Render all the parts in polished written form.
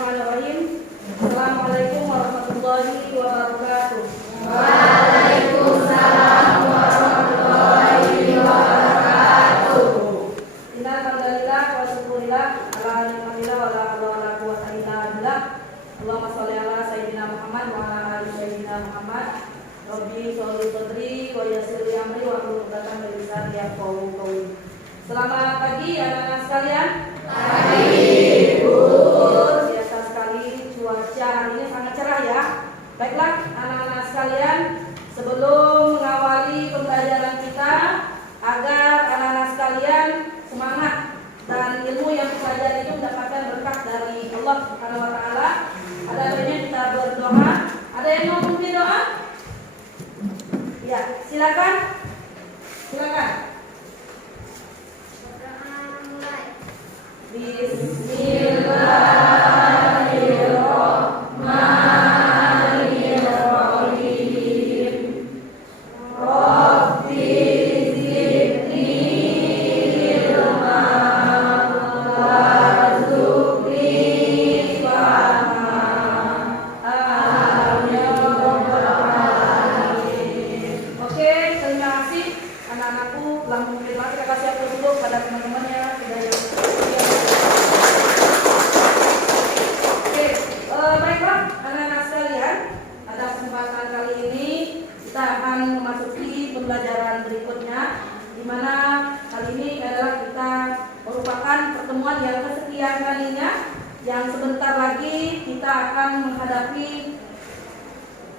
Bismillahirrahmanirrahim. Assalamualaikum warahmatullahi wabarakatuh. Waalaikumsalam warahmatullahi wabarakatuh. Innalhamdalillah wa syukurillah ala ni'matillah wa la haula wa la quwwata illa billah. Allahumma shalli ala sayyidina Muhammad wa ala ali sayyidina Muhammad. Rabbi sholli sadri wa yassir li amri wa hlul 'uqdatam min lisani yafqahu qawli. Selamat pagi anak-anak sekalian. Pagi, Bu. Biasa sekali cuaca hari ini sangat cerah ya. Baiklah anak-anak sekalian, sebelum mengawali pembelajaran kita, agar anak-anak sekalian semangat dan ilmu yang dipelajari itu mendapatkan berkah dari Allah Subhanahu wa taala, ada baiknya kita berdoa. Ada yang mau memimpin doa? Ya, silakan. Silakan. Bismillahirrahmanirrahim. Rabbi zidni ilman warzuqni fahma. Amin ya rabbal alamin. Oke, terima kasih anak-anakku. Terima kasih aku dulu pada teman-temannya sudah yang baiklah anak-anak sekalian, pada kesempatan kali ini kita akan memasuki pembelajaran berikutnya, di mana kali ini adalah kita merupakan pertemuan yang kesekian kalinya, yang sebentar lagi kita akan menghadapi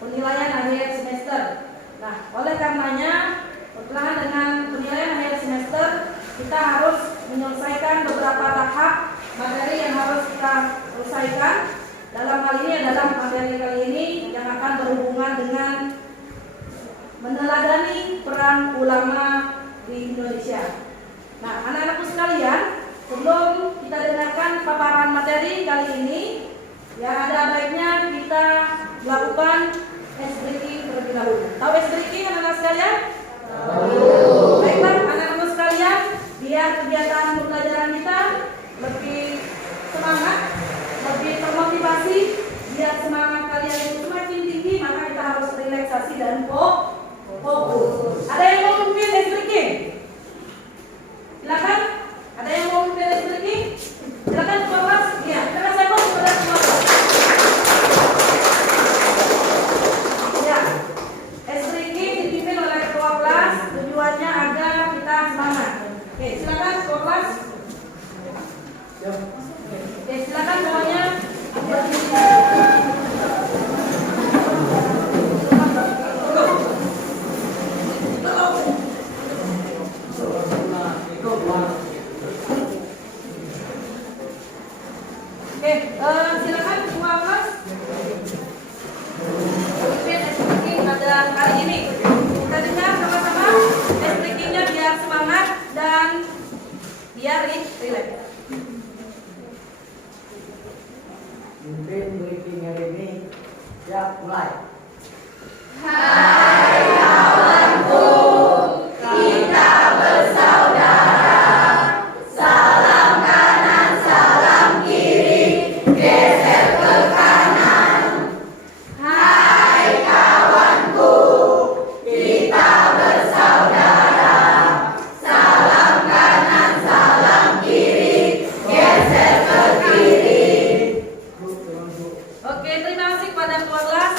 penilaian akhir semester. Nah, oleh karenanya berkenaan dengan penilaian akhir semester, kita harus menyelesaikan beberapa tahap materi yang harus kita selesaikan. Dalam hal ini adalah materi kali ini yang akan berhubungan dengan meneladani peran ulama di Indonesia. Nah, anak-anakku sekalian, sebelum kita dengarkan paparan materi kali ini, ya ada baiknya kita melakukan tes breaking terlebih dahulu. Tahu tes breaking anak-anak sekalian? Tahu. Baiklah anak-anakku sekalian, biar kegiatan pembelajaran kita lebih semangat, lebih termotivasi, biar semangat kalian itu semakin tinggi, maka kita harus relaksasi dan fokus. Ada yang mau memimpin tes breaking? Silakan. Ada yang mau memimpin tes breaking? Silakan ketua kelas. Iya, kita kasih aplaus kepada ketua kelas. Ya, tes breaking dipimpin oleh ketua kelas. Tujuannya agar kita semangat. Oke, silakan ketua kelas. Oke, silakan semuanya berdiri. Oke, silakan semua kelas. Mungkin SPK pada kali ini kita dengar sama-sama SPK-nya biar semangat dan biar relax. Mungkin briefing hari ini siap mulai. Hai kawanku, kita bersaudara. Salam kanan, salam kiri, geser ke kanan. Hai kawanku, kita bersaudara. Salam kanan, salam kiri, geser ke kiri. Oke, terima kasih kepada ketua kelas.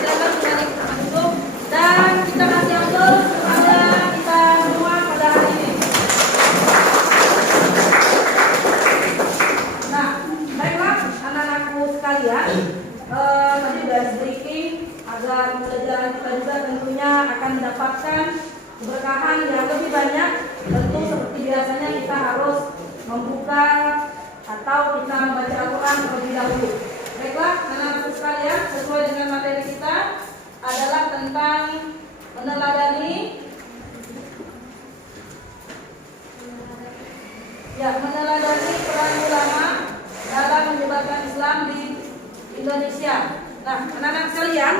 Silakan kembali duduk dan kita kasih aplaus kepada kita semua pada hari ini. Nah, baiklah anak-anakku sekalian, tadi sudah briefing agar pembelajaran kita juga tentunya akan mendapatkan keberkahan yang lebih banyak. Tentu seperti biasanya kita harus membuka atau kita membaca Al-Quran terlebih dahulu. Baiklah, anak-anak sekalian, sesuai dengan materi kita adalah tentang meneladani peran ulama dalam menyebarkan Islam di Indonesia. Nah, anak-anak sekalian,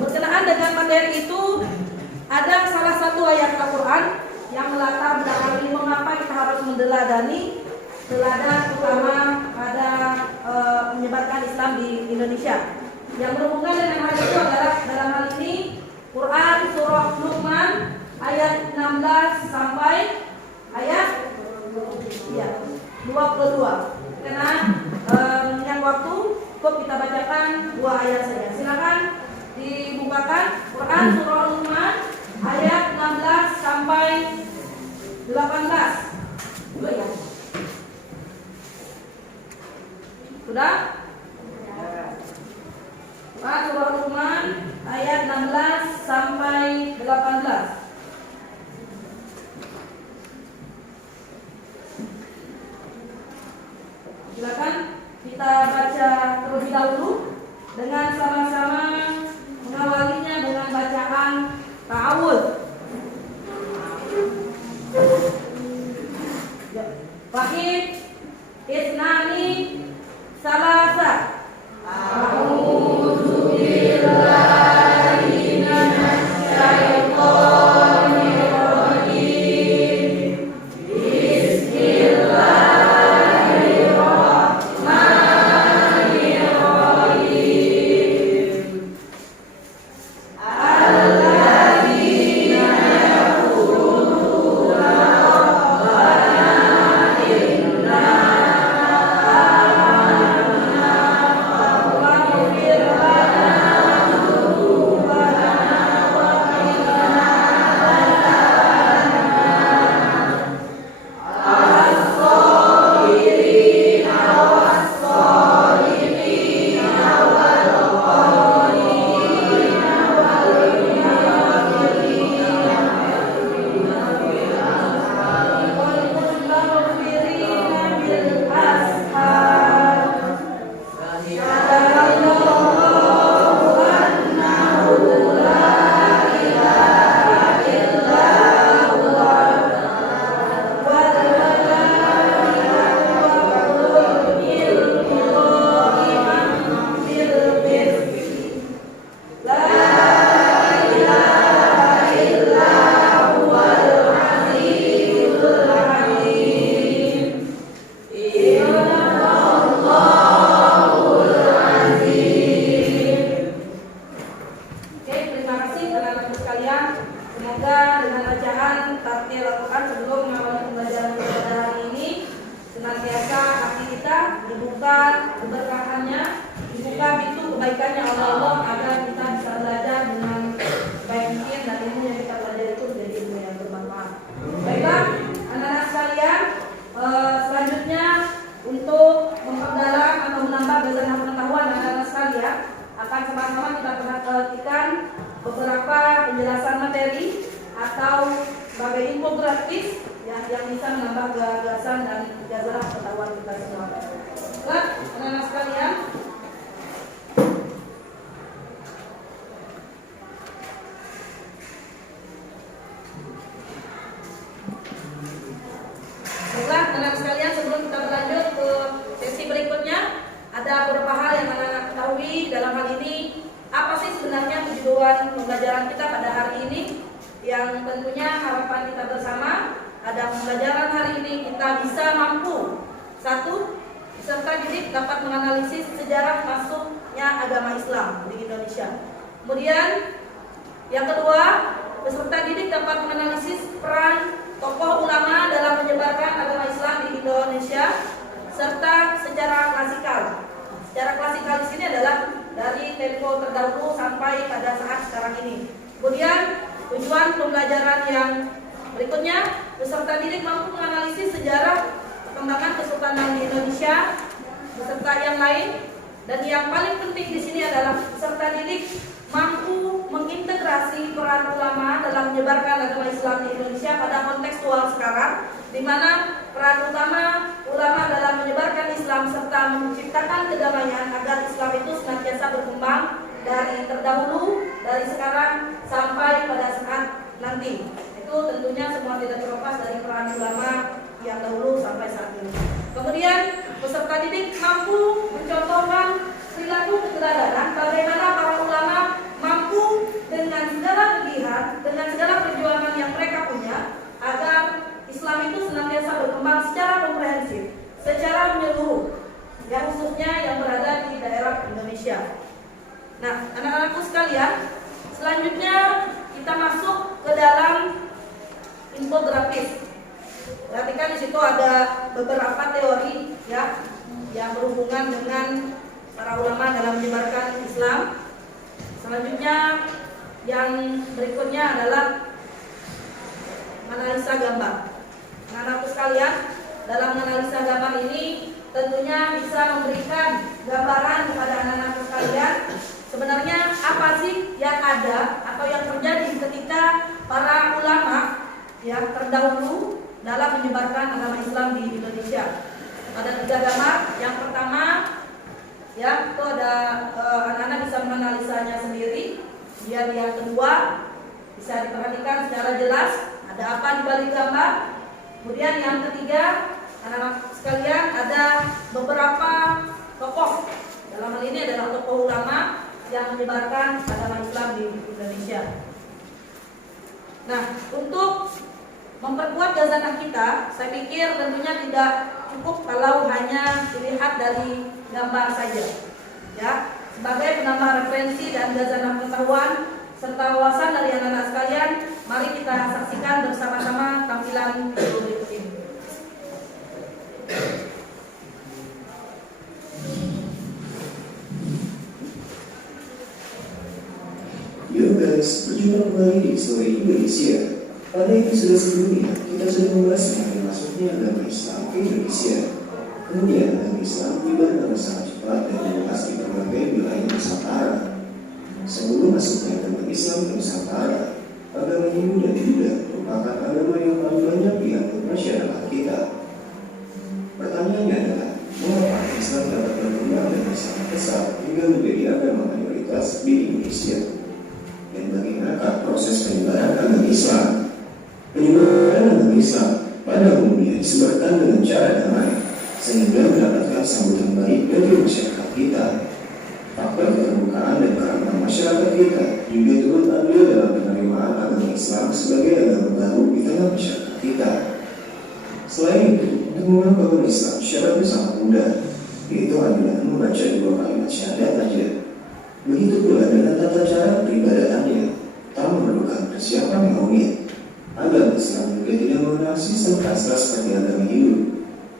berkenaan dengan materi itu ada salah satu ayat Al-Quran yang melatar belakangi mengapa kita harus meneladani teladan utama pada menyebarkan Islam di Indonesia. Yang berhubungan dengan hal itu adalah dalam hal ini Quran surah Luqman ayat 16 sampai ayat 22. Karena yang waktu cukup kita bacakan 2 ayat saja. Silakan dibukakan Quran surah Luqman ayat 16 sampai 18. Ya. Sudah? Quran surah Luqman ayat 16 sampai 18. Silakan kita baca terlebih dahulu dengan sama-sama mengawalinya dengan bacaan ta'awudz. Wahid, Isnani, Salasa. A'udzu billahi minasy syaithanir rajim. yang khususnya yang berada di daerah Indonesia. Nah, anak-anakku sekalian, selanjutnya kita masuk ke dalam infografis. Perhatikan di situ ada beberapa teori ya yang berhubungan dengan para ulama dalam menyebarkan Islam. Selanjutnya yang berikutnya adalah analisa gambar. Anak-anakku sekalian, dalam analisa gambar ini tentunya bisa memberikan gambaran kepada anak-anakku sekalian sebenarnya apa sih yang ada atau yang terjadi ketika para ulama ya terdahulu dalam menyebarkan agama Islam di Indonesia. Ada 3 gambar. Yang pertama ya itu ada anak-anak bisa menganalisanya sendiri. Kemudian yang kedua bisa diperhatikan secara jelas ada apa di balik gambar. Kemudian yang ketiga, anak-anak sekalian, ada beberapa tokoh. Dalam hal ini adalah tokoh ulama yang menyebarkan agama Islam di Indonesia. Nah, untuk memperkuat gazanah kita, saya pikir tentunya tidak cukup kalau hanya dilihat dari gambar saja. Ya, sebagai penambah referensi dan gazanah pengetahuan serta wawasan dari anak-anak sekalian, mari kita saksikan bersama-sama tampilan video berikut ini. Yo guys, berjumpa kembali di Story Indonesia. Pada episode sebelumnya, kita sudah membahas mengenai masuknya agama Islam ke Indonesia. Kemudian agama Islam diberkembang sangat cepat dan meluas di berbagai wilayah Nusantara. Sebelum masuknya agama Islam ke Nusantara, agama Hindu dan Buddha merupakan agama yang paling banyak dianut masyarakat kita. Pertanyaannya adalah, mengapa Islam dapat berkembang dengan sangat pesat hingga menjadi agama mayoritas di Indonesia? Dan bagaimanakah proses penyebaran agama Islam? Penyebaran agama Islam pada umumnya disebarkan dengan cara damai, sehingga mendapatkan sambutan baik dari masyarakat kita. Faktor keterbukaan dan keramahan masyarakat kita juga turut andil dalam penerimaan agama Islam sebagai agama baru di tengah masyarakat kita. Selain itu, untuk mengaku agama Islam syaratnya sangat mudah, yaitu hanya membaca 2 kalimat syahadat saja. Begitu pula dengan tata cara peribadatannya, tak memerlukan persiapan yang rumit. Agama Islam juga tidak mengenal sistem kasta seperti agama Hindu.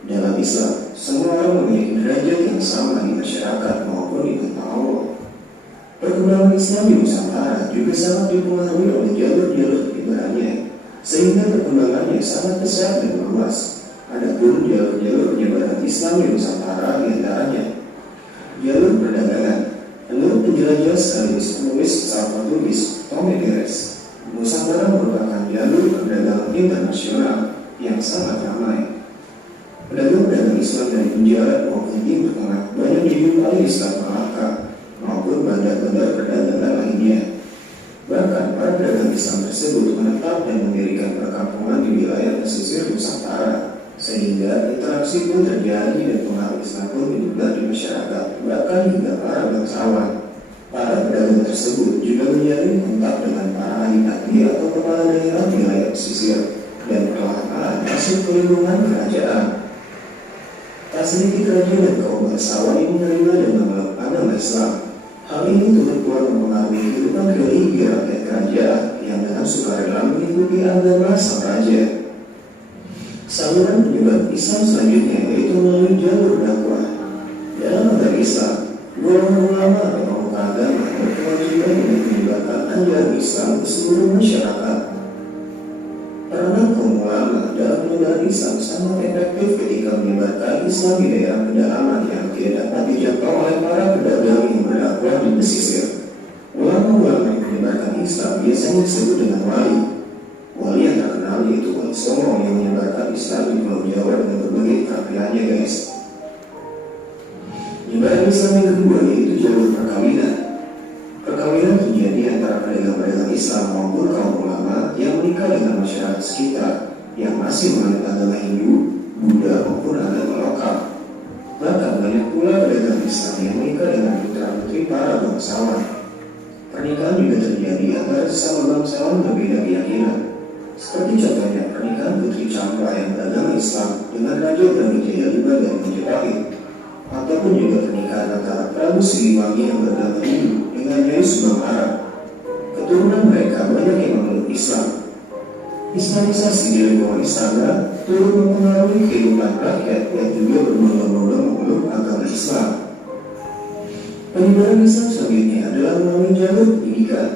Dalam Islam, semua orang memiliki derajat yang sama di masyarakat maupun di mata Allah. Perkembangan Islam di Nusantara juga sangat dipengaruhi oleh jalur-jalur penyebarannya, sehingga perkembangannya sangat pesat dan meluas. Adapun jalur-jalur penyebaran Islam di Nusantara diantaranya jalur perdagangan. Menurut penjelajah sekaligus penulis asal Portugis Tomé Pires, Nusantara merupakan jalur perdagangan internasional yang sangat ramai. Pedagang-pedagang Islam dari penjara maupun Timur Tengah banyak dijumpai di Selat Malaka maupun bandar-bandar perdagangan lainnya. Bahkan para pedagang Islam tersebut menetap dan mendirikan perkampungan di wilayah pesisir Nusantara, sehingga interaksi pun terjadi dan pengaruh Islam pun menyebar di masyarakat, bahkan hingga para bangsawan. Para pedagang tersebut juga menjalin kontak dengan para ahli-ahli atau kepala daerah di wilayah pesisir dan perlahan-lahan masuk ke lingkungan kerajaan. Tak sedikit raja dan kaum bangsawan yang menerima dan memeluk agama Islam. Hal ini turut kuat mempengaruhi kehidupan religi rakyat kerajaan yang dengan sukarela mengikuti agama sang raja. Saluran penyebar Islam selanjutnya yaitu melalui jalur dakwah. Dalam agama Islam, golongan ulama atau pemuka agama berkewajiban untuk menyebarkan ajaran Islam ke seluruh masyarakat. Peranan kaum ulama dalam menyebar Islam sangat efektif ketika menyebarkan Islam di daerah pedalaman yang tidak dapat dijangkau oleh para pedagang yang berdakwah di pesisir. Ulama-ulama yang menyebarkan Islam biasanya disebut dengan wali. Wali yang terkenal yaitu Wali Songo yang menyebarkan Islam di Pulau Jawa dengan berbagai tampilannya guys. Penyebaran Islam yang kedua yaitu jalur perkawinan. Perkawinan terjadi antara pedagang-pedagang Islam maupun kaum ulama yang menikah dengan masyarakat sekitar yang masih menganut agama Hindu, Buddha maupun agama lokal. Bahkan banyak pula pedagang Islam yang menikah dengan putra-putri para bangsawan. Pernikahan juga terjadi antara sesama bangsawan berbeda keyakinan. Seperti contohnya pernikahan Putri Chandra yang beragama Islam dengan Raja Brawijaya V dari Majapahit. ataupun juga pernikahan antara Prabu Siliwangi yang beragama Hindu dengan Nyai Subang Larang. Keturunan mereka banyak yang memeluk Islam. Islamisasi di lingkungan istana turut mempengaruhi kehidupan rakyat yang juga berbondong-bondong memeluk agama Islam. Penyebaran Islam selanjutnya adalah melalui jalur pendidikan.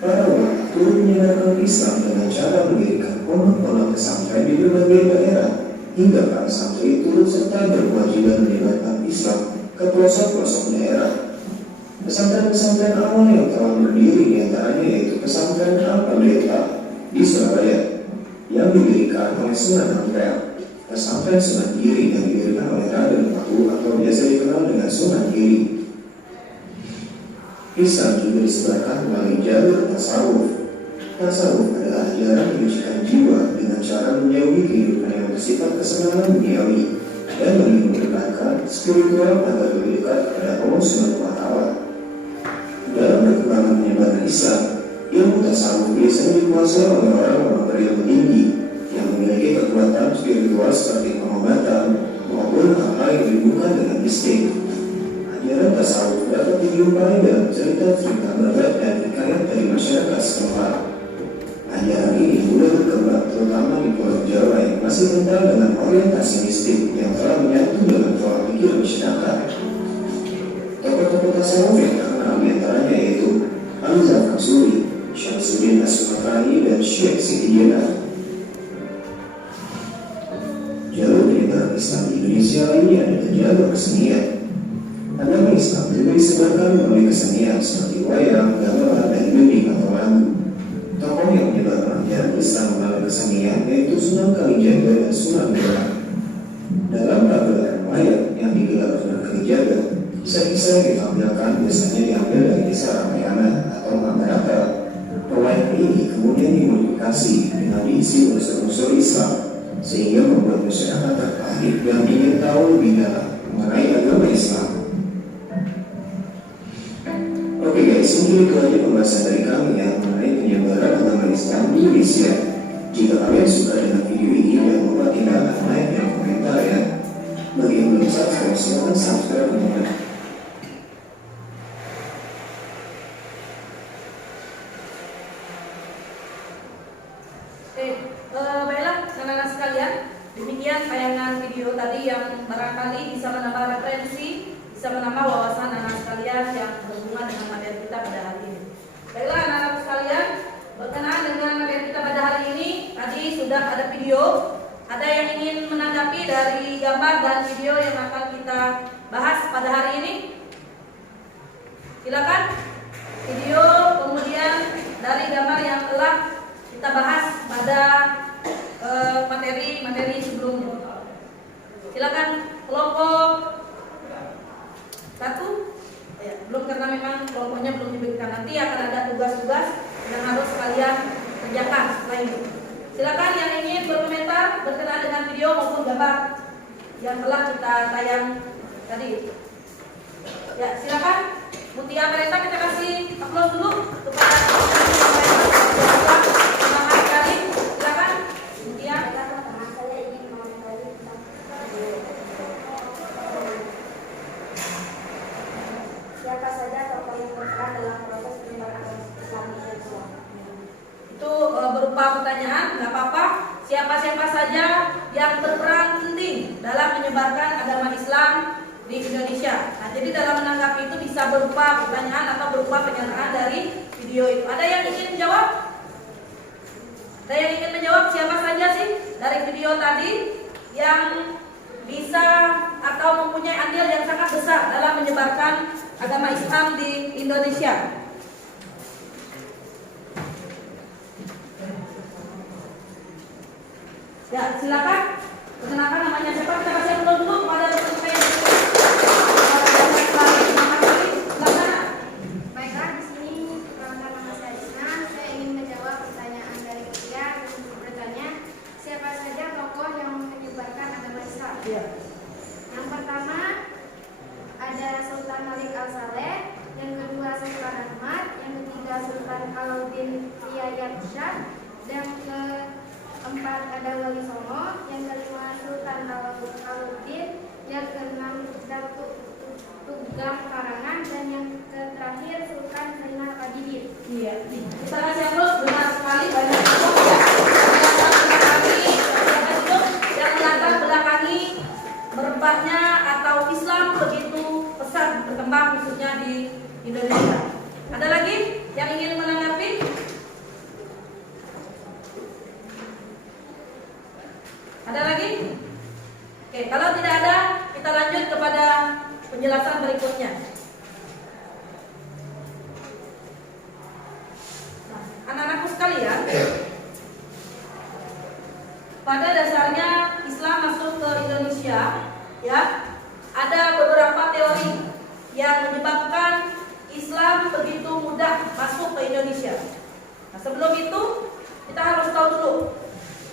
Para ulama turut menyebarkan Islam dengan cara mendirikan pondok-pondok pesantren di berbagai daerah, hingga para santri turut serta berkewajiban menyebarkan Islam ke pelosok-pelosok daerah. Pesantren-pesantren awal yang telah berdiri diantaranya yaitu pesantren Al-Pendeta di Surabaya yang didirikan oleh Sunan Ampel, pesantren Sunan Giri yang didirikan oleh Raden Paku atau biasa dikenal dengan Sunan Giri. Islam juga disebarkan melalui jalur tasawuf. Tasawuf adalah ajaran menyucikan jiwa dengan cara menjauhi kehidupan yang bersifat kesenangan duniawi dan meningkatkan spiritual agar lebih dekat kepada Allah Subhanahu wa Ta'ala. Dalam perkembangan penyebaran Islam, ilmu tasawuf biasanya dikuasai oleh orang-orang berilmu tinggi yang memiliki kekuatan spiritual seperti pengobatan maupun hal-hal yang dihubungkan dengan mistik. Ajaran tasawuf dapat dijumpai dalam cerita-cerita barat dan hikayat dari masyarakat setempat. Ajaran ini mudah berkembang terutama di Pulau Jawa yang masih kental dengan orientasi mistik yang telah menyatu dengan pola pikir masyarakat. Tokoh-tokoh tasawuf yang terkenal diantaranya yaitu Hamzah Mansuri, Syamsuddin As-Sumatrani, dan Syekh Siti Jenar. Jalur penyebaran Islam di Indonesia lainnya adalah jalur kesenian. Agama Islam juga disebarkan melalui kesenian seperti wayang, gamelan, dan gending atau lagu. Tokoh yang menyebarkan ajaran Islam melalui kesenian yaitu Sunan Kalijaga dan Sunan Bonang. Dalam pagelaran wayang yang digelar Sunan Kalijaga, kisah-kisah yang ditampilkan biasanya diambil dari kisah Ramayana atau Mahabharata. Wayang ini kemudian dimodifikasi dengan diisi unsur-unsur Islam sehingga membuat masyarakat tertarik dan ingin tahu lebih dalam mengenai agama Islam. Oke guys, mungkin itu aja pembahasan dari kami yang mengenai penyebaran agama Islam di Indonesia. Jika kalian suka dengan video ini, jangan lupa tinggalkan like dan komentar ya. Bagi yang belum subscribe, silahkan subscribe teman-teman. Baiklah anak-anak sekalian, demikian tayangan video tadi yang barangkali bisa menambah referensi, bisa menambah wawasan anak sekalian yang berhubungan dengan materi kita pada hari ini. Baiklah anak-anak sekalian, berkenaan dengan materi kita pada hari ini, tadi sudah ada video. Ada yang ingin menanggapi dari gambar dan video yang akan kita bahas pada hari ini? Silakan. Video kemudian dari gambar yang telah kita bahas pada materi sebelumnya. Silakan kelompok 1. Ya, belum karena memang kelompoknya belum diberikan. Nanti akan ada tugas-tugas yang harus kalian kerjakan setelah ini. Silakan yang ingin berkomentar berkenaan dengan video maupun gambar yang telah kita tayang tadi. Ya, silakan. Mutia Mereka kita kasih upload dulu kepada semangat sekali. Silakan Mutia. Saya ingin mengomentari tentang siapa saja tokoh yang berperan dalam proses penyebaran Islam di Indonesia. Itu berupa pertanyaan, nggak apa-apa. Siapa-siapa saja yang berperan penting dalam menyebarkan agama Islam di Indonesia. Nah, jadi dalam menanggapi itu bisa berupa pertanyaan atau berupa pernyataan dari video itu. Ada yang ingin menjawab? Ada yang ingin menjawab siapa saja sih dari video tadi yang bisa atau mempunyai andil yang sangat besar dalam menyebarkan agama Islam di Indonesia? Ya, silakan. Perkenalkan namanya siapa? Kita kasih dulu kepada teman-teman yang Baiklah, di sini nama saya Isna. Saya ingin menjawab pertanyaan dari Mutia yang bertanya siapa saja tokoh yang menyebarkan agama Islam. Ya. Yang pertama ada Sultan Malik Al-Saleh, yang kedua Sultan Ahmad, yang ketiga Sultan Alauddin Riyad Shah, dan keempat ada Wali Songo, yang kelima Sultan Alauddin, yang keenam Datuk Tugam Karangan, dan yang terakhir Sultan Zainal Abidin. Iya, kita kasih aplaus, benar sekali, banyak aplaus ya. Yang melatar belakangi merebaknya atau Islam begitu pesat berkembang khususnya di Indonesia. Ada lagi yang ingin menanggapi? Ada lagi? Oke, kalau tidak ada, kita lanjut kepada penjelasan berikutnya. Nah, anak-anakku sekalian, pada dasarnya Islam masuk ke Indonesia, ya, ada beberapa teori yang menyebabkan Islam begitu mudah masuk ke Indonesia. Nah, sebelum itu kita harus tahu dulu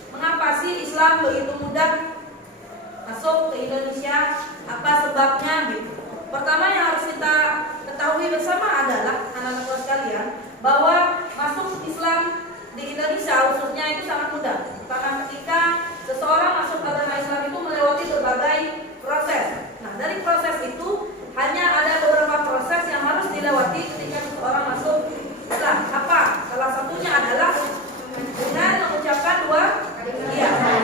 mengapa sih Islam begitu mudah masuk ke Indonesia, apa sebabnya gitu. Pertama yang harus kita ketahui bersama adalah anak-anak sekalian bahwa masuk Islam di Indonesia khususnya itu sangat mudah. Karena ketika seseorang masuk agama Islam itu melewati berbagai proses. Nah, dari proses itu hanya ada beberapa proses yang harus dilewati ketika seseorang masuk Islam. Apa? Salah satunya adalah dengan mengucapkan dua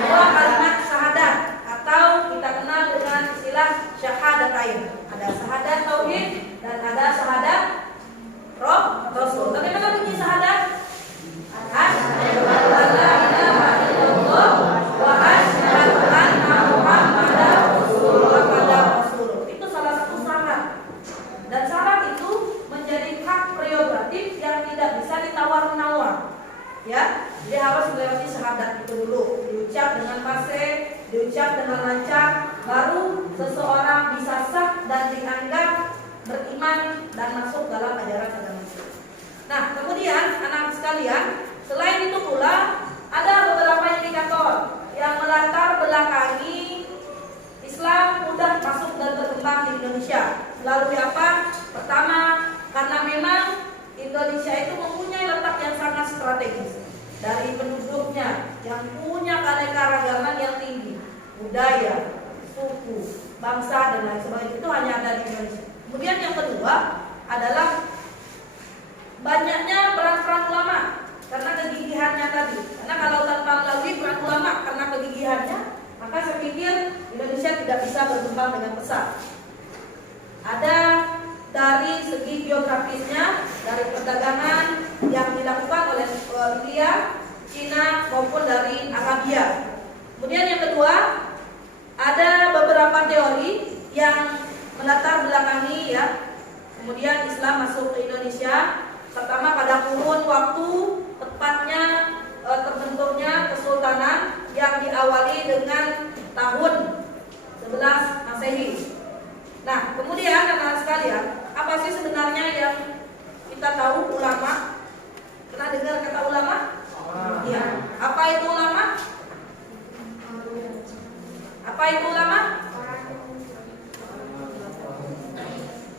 kalimat syahadat, atau kita kenal dengan istilah syahadatain. Ada syahadat tauhid dan ada syahadat Rasul. Bagaimana bunyi syahadat? Asyhadu an la ilaha illallah wa asyhadu anna Muhammadar Rasulullah. Itu salah satu syarat. Dan syarat itu menjadi hak prerogatif yang tidak bisa ditawar-menawar. Ya, dia harus melewati syahadat itu dulu, diucap dengan fasih, diucap dengan lancar, baru seseorang bisa sah dan dianggap beriman dan masuk dalam ajaran agama Islam. Nah, kemudian anak sekalian, selain itu pula ada beberapa indikator yang melatar belakangi Islam mudah masuk dan berkembang di Indonesia. Melalui apa? Pertama, karena memang Indonesia itu mempunyai letak yang sangat strategis. Dari penduduknya yang punya keanekaragaman yang tinggi, budaya, suku, bangsa dan lain sebagainya, itu hanya ada di Indonesia. Kemudian yang kedua adalah banyaknya peran-peran ulama karena kegigihannya tadi. Karena kalau tanpa melalui peran ulama karena kegigihannya, maka saya pikir Indonesia tidak bisa berkembang dengan pesat. Ada dari segi geografisnya, dari perdagangan yang dilakukan oleh India, Cina maupun dari Arabia. Kemudian yang kedua, ada beberapa teori yang melatar belakangi ya. Kemudian Islam masuk ke Indonesia. Pertama pada kurun waktu tepatnya terbentuknya kesultanan yang diawali dengan tahun 11 Masehi. Nah, kemudian anak-anak sekalian, apa sih sebenarnya yang kita tahu ulama? Pernah dengar kata ulama? Iya. Apa itu ulama? Apa itu ulama?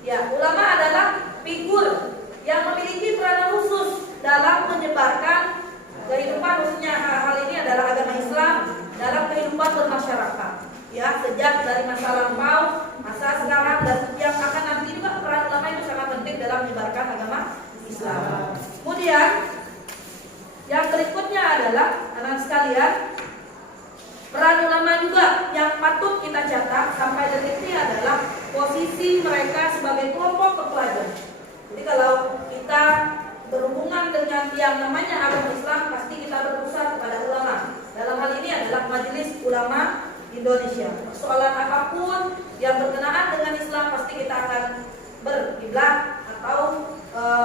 Ya, ulama adalah figur yang memiliki peranan khusus dalam menyebarkan kehidupan, khususnya hal ini adalah agama Islam dalam kehidupan bermasyarakat. Ya, sejak dari masa lampau, masa sekarang dan yang akan nanti juga peran ulama itu sangat penting dalam menyebarkan agama Islam. Kemudian yang berikutnya adalah anak sekalian, peran ulama juga yang patut kita catat sampai detik ini adalah posisi mereka sebagai kelompok kepelajar. Jadi kalau kita berhubungan dengan yang namanya agama Islam, pasti kita berpusat kepada ulama. Dalam hal ini adalah Majelis Ulama Indonesia. Persoalan apapun yang berkenaan dengan Islam pasti kita akan berkiblat atau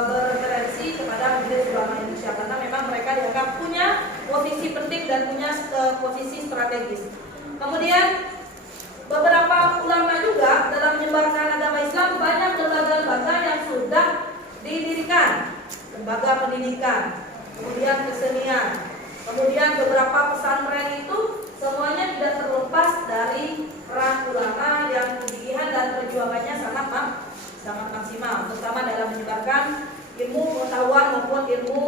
bereferensi kepada Majelis Ulama Indonesia, karena memang mereka dianggap punya posisi penting dan punya posisi strategis. Kemudian beberapa ulama juga dalam menyebarkan agama Islam, banyak lembaga-lembaga yang sudah didirikan, lembaga pendidikan, kemudian kesenian, kemudian beberapa pesantren itu semuanya tidak terlepas dari peran ulama yang kegigihan dan perjuangannya sangat maksimal, terutama dalam menyebarkan ilmu pengetahuan maupun ilmu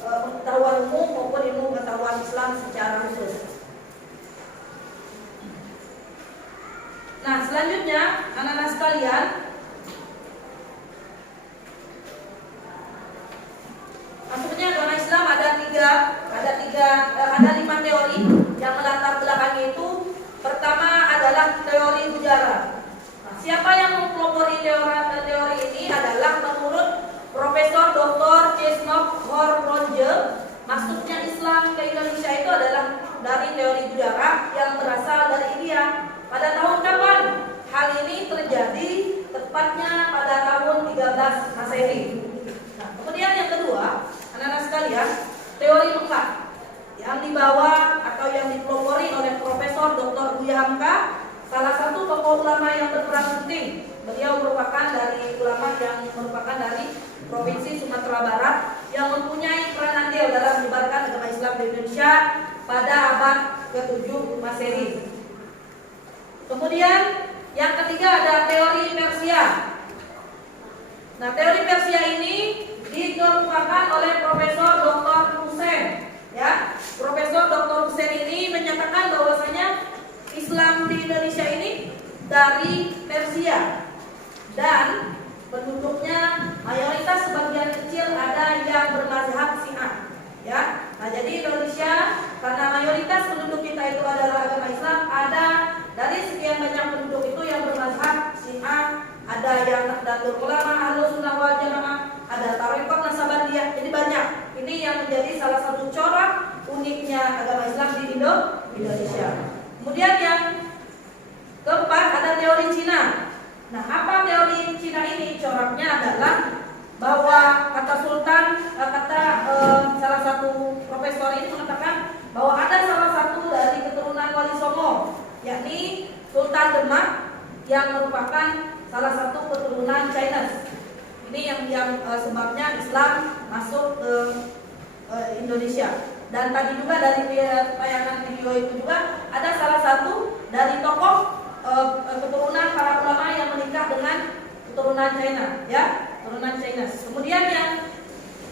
pengetahuan umum maupun ilmu pengetahuan Islam secara khusus. Nah, selanjutnya, anak-anak sekalian, maksudnya agama Islam ada 5 teori yang melatar belakangi itu. Pertama adalah teori ujaran. Nah, siapa yang mempelopori teori ini adalah menurut Profesor Dr. Czesław Hormozge. Masuknya Islam ke Indonesia itu adalah dari teori ujaran yang berasal dari India. Pada tahun kapan hal ini terjadi? Tepatnya pada tahun 13 Masehi. Nah, kemudian yang kedua, anak-anak sekalian, teori Mekah yang dibawa atau yang dipelopori oleh Profesor Dr. Buya Hamka, salah satu tokoh ulama yang berperan penting. Beliau merupakan dari ulama yang merupakan dari Provinsi Sumatera Barat yang mempunyai peran andil dalam menyebarkan agama Islam di Indonesia pada abad ke-7 Masehi. Kemudian yang ketiga ada teori Persia. Nah, teori Persia ini dikemukakan oleh Profesor Dr. Hussein. Ya, Profesor Dr. Hussein ini menyatakan bahwasanya Islam di Indonesia ini dari Persia dan penduduknya mayoritas sebagian kecil ada yang bermazhab Syiah. Ya, nah jadi Indonesia karena mayoritas penduduk kita itu adalah agama Islam, ada dari sekian banyak penduduk itu yang bermazhab Syiah, ada yang Nahdlatul Ulama, Ahlus Sunnah wal Jamaah, ada Tarekat Nasabandiyah. Jadi banyak. Ini yang menjadi salah satu corak uniknya agama Islam di Indonesia. Kemudian yang keempat ada teori Cina. Nah, apa teori Cina ini? Coraknya adalah bahwa kata salah satu profesor ini mengatakan bahwa ada salah satu dari keturunan Wali Songo, yakni Sultan Demak yang merupakan salah satu keturunan Chinese. Ini yang sebabnya Islam masuk ke Indonesia. Dan tadi juga dari tayangan video itu juga ada salah satu dari tokoh keturunan para ulama yang menikah dengan keturunan China, ya, keturunan Chinese. Kemudian yang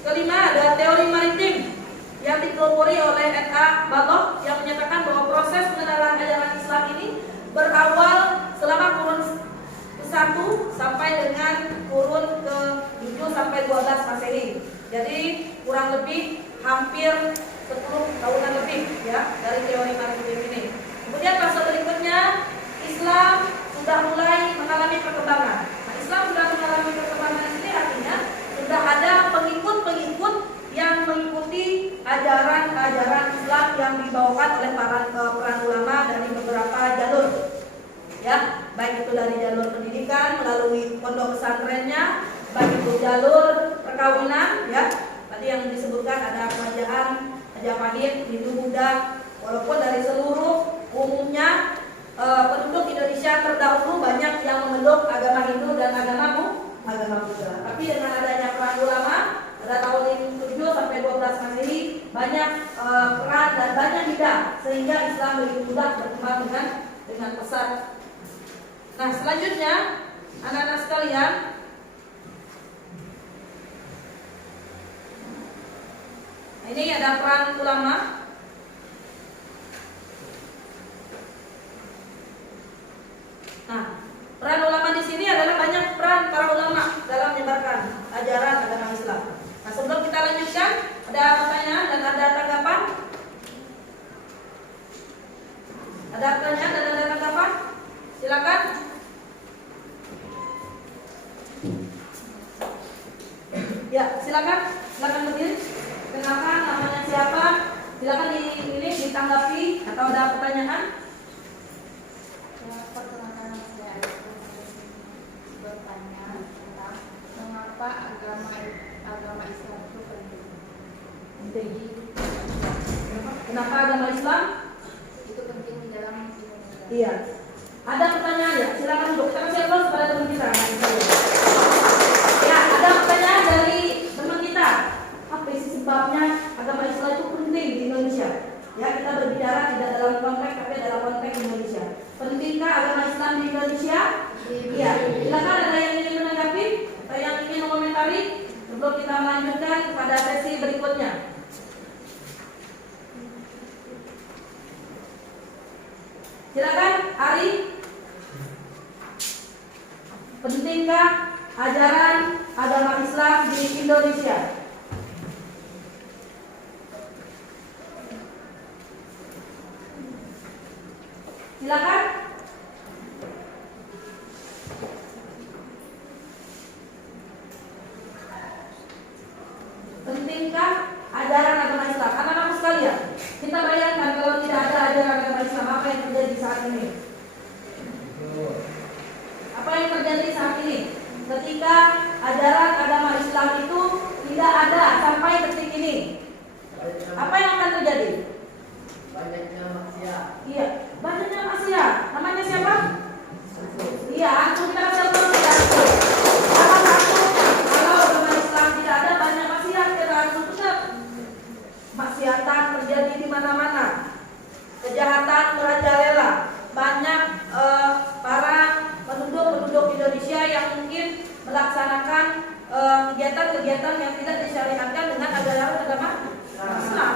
kelima ada teori maritim yang dipelopori oleh N.A. Baloch yang menyatakan bahwa proses pengenalan ajaran Islam ini berawal selama kurun ke-1 sampai dengan kurun ke-7 sampai 12 Masehi. Jadi kurang lebih hampir 10 tahunan lebih ya dari teori maritim ini. Kemudian fase berikutnya Islam sudah mulai mengalami perkembangan. Nah, Islam sudah mengalami perkembangan ini artinya sudah ada pengikut-pengikut yang mengikuti ajaran-ajaran Islam yang dibawakan oleh para ulama dari beberapa jalur. Ya, baik itu dari jalur pendidikan melalui pondok pesantrennya, baik itu jalur perkawinan, ya. Tadi yang disebutkan ada kerajaan Majapahit, Hindu, Buddha. Walaupun dari seluruh umumnya penduduk Indonesia terdahulu banyak yang memeluk agama Hindu dan agama Buddha. Tapi dengan adanya peran ulama pada tahun 7 sampai 12 Masehi banyak peran dan banyak bidang sehingga Islam lebih mudah berkembang dengan pesat. Nah, selanjutnya anak-anak sekalian, ini ada peran ulama. Nah, peran ulama di sini adalah banyak peran para ulama dalam menyebarkan ajaran agama Islam. Nah, sebelum kita lanjutkan, ada pertanyaan dan ada tanggapan? Ada pertanyaan dan ada tanggapan? Silakan. Ya, silakan berdiri. Kenalkan namanya siapa? Silakan ini ditanggapi atau ada pertanyaan? Perkenalkan saya bertanya tentang mengapa agama Islam itu penting. Kenapa agama Islam Itu penting di dalam Indonesia. Iya. Ada pertanyaan ya? Silakan duduk. Kita kasih aplaus kepada teman kita. Ya, ada pertanyaan dari teman kita. Apa sih sebabnya agama Islam itu penting di Indonesia? Ya, kita berbicara tidak dalam konteks tapi dalam konteks Indonesia. Pentingkah agama Islam di Indonesia? Iya. Silakan ada yang ingin menanggapi atau yang ingin mengomentari sebelum kita melanjutkan pada sesi berikutnya. Silakan, Ari. pentingkah ajaran agama Islam di Indonesia? Silakan. Pentingkah ajaran agama Islam? Anak-anak sekalian, kita bayangkan kalau tidak ada ajaran agama Islam, apa yang terjadi saat ini? Apa yang terjadi saat ini? Ketika ajaran agama Islam itu tidak ada sampai detik ini, apa yang akan terjadi? Banyaknya maksiat. Iya, banyaknya maksiat. Namanya siapa? Iya, antum kita kasih tahu tidak. Salah satu kalau agama Islam tidak ada banyak maksiat, kita harus benar. Maksiatan terjadi di mana-mana. Kejahatan merajalela. Banyak para penduduk Indonesia yang mungkin melaksanakan kegiatan-kegiatan yang tidak disyariatkan dengan ajaran agama Islam.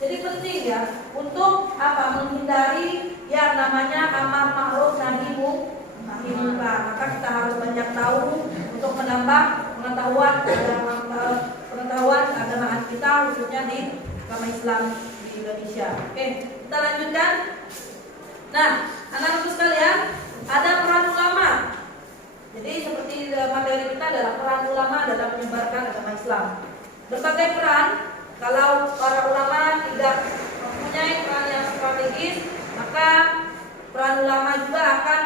Jadi penting ya untuk menghindari yang namanya amar ma'ruf nahi munkar. Maka kita harus banyak tahu untuk menambah pengetahuan keagamaan kita khususnya di agama Islam di Indonesia. Oke, kita lanjutkan. Nah, anak-anak sekalian, ada peran ulama. Jadi seperti materi kita adalah peran ulama dalam menyebarkan agama Islam. Berbagai peran. Kalau para ulama tidak mempunyai peran yang strategis, maka peran ulama juga akan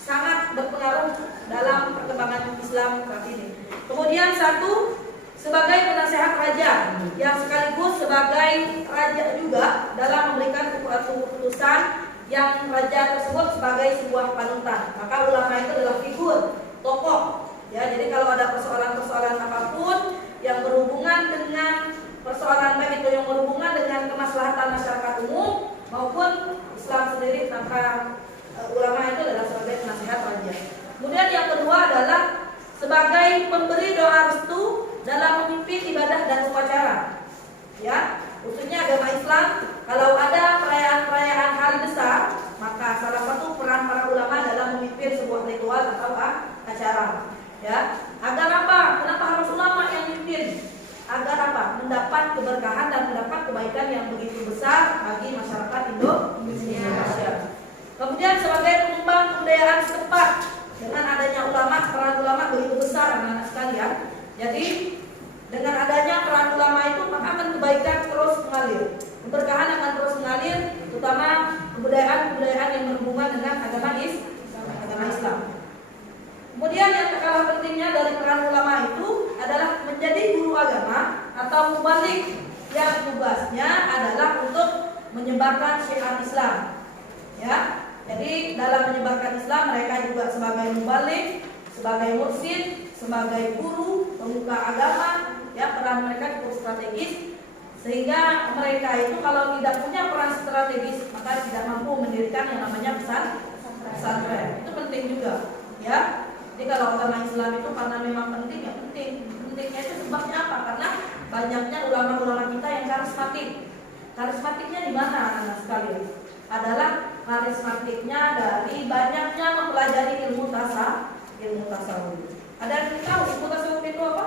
sangat berpengaruh dalam perkembangan Islam saat ini. Kemudian satu, sebagai penasehat raja yang sekaligus sebagai raja juga dalam memberikan keputusan yang raja tersebut sebagai sebuah panutan. Maka ulama itu adalah figur, tokoh. Ya, jadi kalau ada persoalan-persoalan apapun yang berhubungan dengan persoalan baik itu yang berhubungan dengan kemaslahatan masyarakat umum maupun Islam sendiri, maka ulama itu adalah sebagai penasihat raja. Kemudian yang kedua adalah sebagai pemberi doa restu dalam memimpin ibadah dan upacara. Ya, khususnya agama Islam, kalau ada perayaan-perayaan hari besar, maka salah satu peran para ulama dalam memimpin sebuah ritual atau acara. Ya, agar apa? Kenapa harus ulama yang memimpin? Agar apa? Mendapat keberkahan dan mendapat kebaikan yang begitu besar bagi masyarakat Indonesia. Kemudian sebagai pengembang kebudayaan setempat, dengan adanya ulama, peran ulama begitu besar anak-anak sekalian. Jadi dengan adanya peran ulama itu maka akan kebaikan terus mengalir, keberkahan akan terus mengalir, terutama kebudayaan-kebudayaan yang berhubungan dengan agama Islam. Kemudian yang tak kalah pentingnya dari peran ulama itu adalah menjadi guru agama atau mubalik yang tugasnya adalah untuk menyebarkan syiar Islam. Ya, jadi dalam menyebarkan Islam mereka juga sebagai mubalik, sebagai mursyid, sebagai guru, pemuka agama. Ya, peran mereka cukup strategis sehingga mereka itu kalau tidak punya peran strategis maka tidak mampu mendirikan yang namanya pesantren. Itu penting juga. Ya. Jadi kalau agama Islam itu karena memang penting ya penting. Pentingnya itu sebabnya apa? Karena banyaknya ulama-ulama kita yang karismatik. Karismatiknya di mana anak-anak sekalian? Adalah karismatiknya dari banyaknya mempelajari ilmu tasawuf. Ada yang tahu ilmu tasawuf itu apa?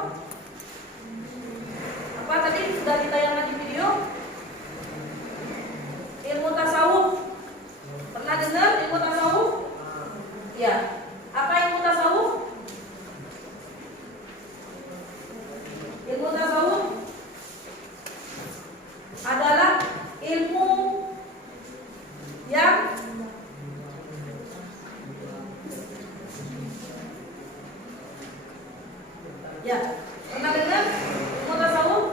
Apa tadi sudah ditayangkan di video? Ilmu tasawuf. Pernah dengar ilmu tasawuf? Ya. Apa ilmu tasawuf? Ilmu tasawuf adalah ilmu yang pernah dengar ilmu tasawuf?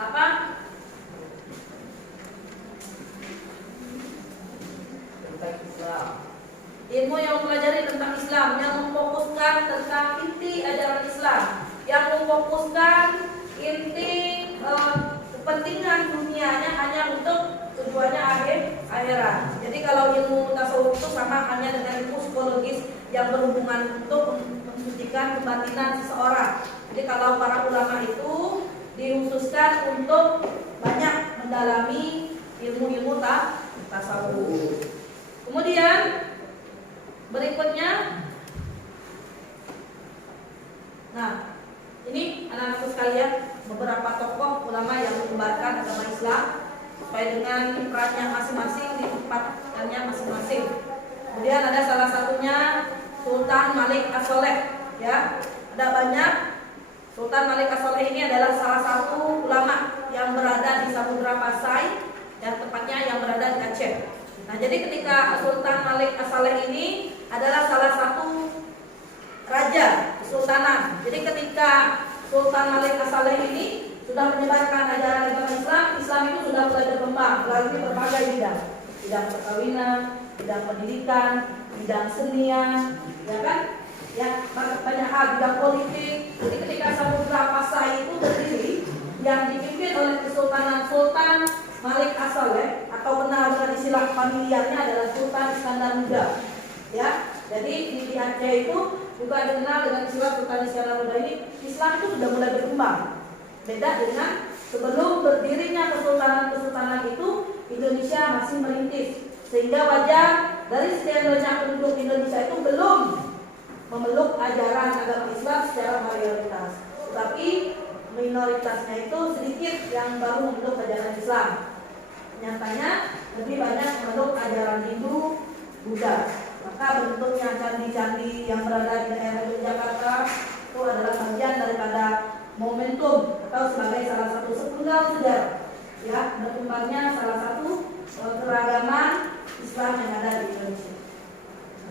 Apa? Tentang Islam. Ilmu yang mempelajari tentang Islam, yang memfokuskan tentang inti ajaran Islam, yang memfokuskan inti kepentingan dunianya hanya untuk tujuannya akhirat. Jadi kalau ilmu tasawuf itu sama hanya dengan ilmu psikologis yang berhubungan untuk mensucikan kebatinan seseorang. Jadi kalau para ulama itu dikhususkan untuk banyak mendalami ilmu-ilmu tasawuf. Kemudian berikutnya Nah, ini anak-anakku sekalian, beberapa tokoh ulama yang menyebarkan agama Islam sesuai dengan perannya masing-masing di tempatnya masing-masing. Kemudian ada salah satunya Sultan Malik As-Soleh, ya. Ada banyak. Sultan Malik As-Soleh ini adalah salah satu ulama yang berada di Samudra Pasai, dan tepatnya yang berada di Aceh. Nah, jadi ketika Sultan Malik As-Soleh ini adalah salah satu raja kesultanan. Jadi ketika Sultan Malik As-Soleh ini sudah menyebarkan ajaran agama Islam, Islam itu sudah mulai berkembang melalui berbagai bidang perkawinan, bidang pendidikan, bidang senian, ya kan? Ya, banyak hal, bidang politik. Jadi ketika Samudra Pasai itu berdiri, yang dipimpin oleh Kesultanan Sultan Malik As-Soleh, atau benar-benar istilah familiarnya adalah Sultan Iskandar Muda. Ya, jadi di Aceh itu juga dikenal dengan istilah Sultan Iskandar Muda ini. Islam itu sudah mulai berkembang. Beda dengan sebelum berdirinya kesultanan itu, Indonesia masih merintis. Sehingga wajar dari sekian banyak penduduk Indonesia itu belum memeluk ajaran agama Islam secara mayoritas. Tetapi minoritasnya itu sedikit yang baru memeluk ajaran Islam. Nyatanya lebih banyak memeluk ajaran Hindu, Buddha. Maka bentuknya candi-candi yang berada di daerah Yogyakarta itu adalah bagian daripada momentum atau sebagai salah satu sepenggal sejarah, ya, berkembangnya salah satu keragaman Islam yang ada di Indonesia.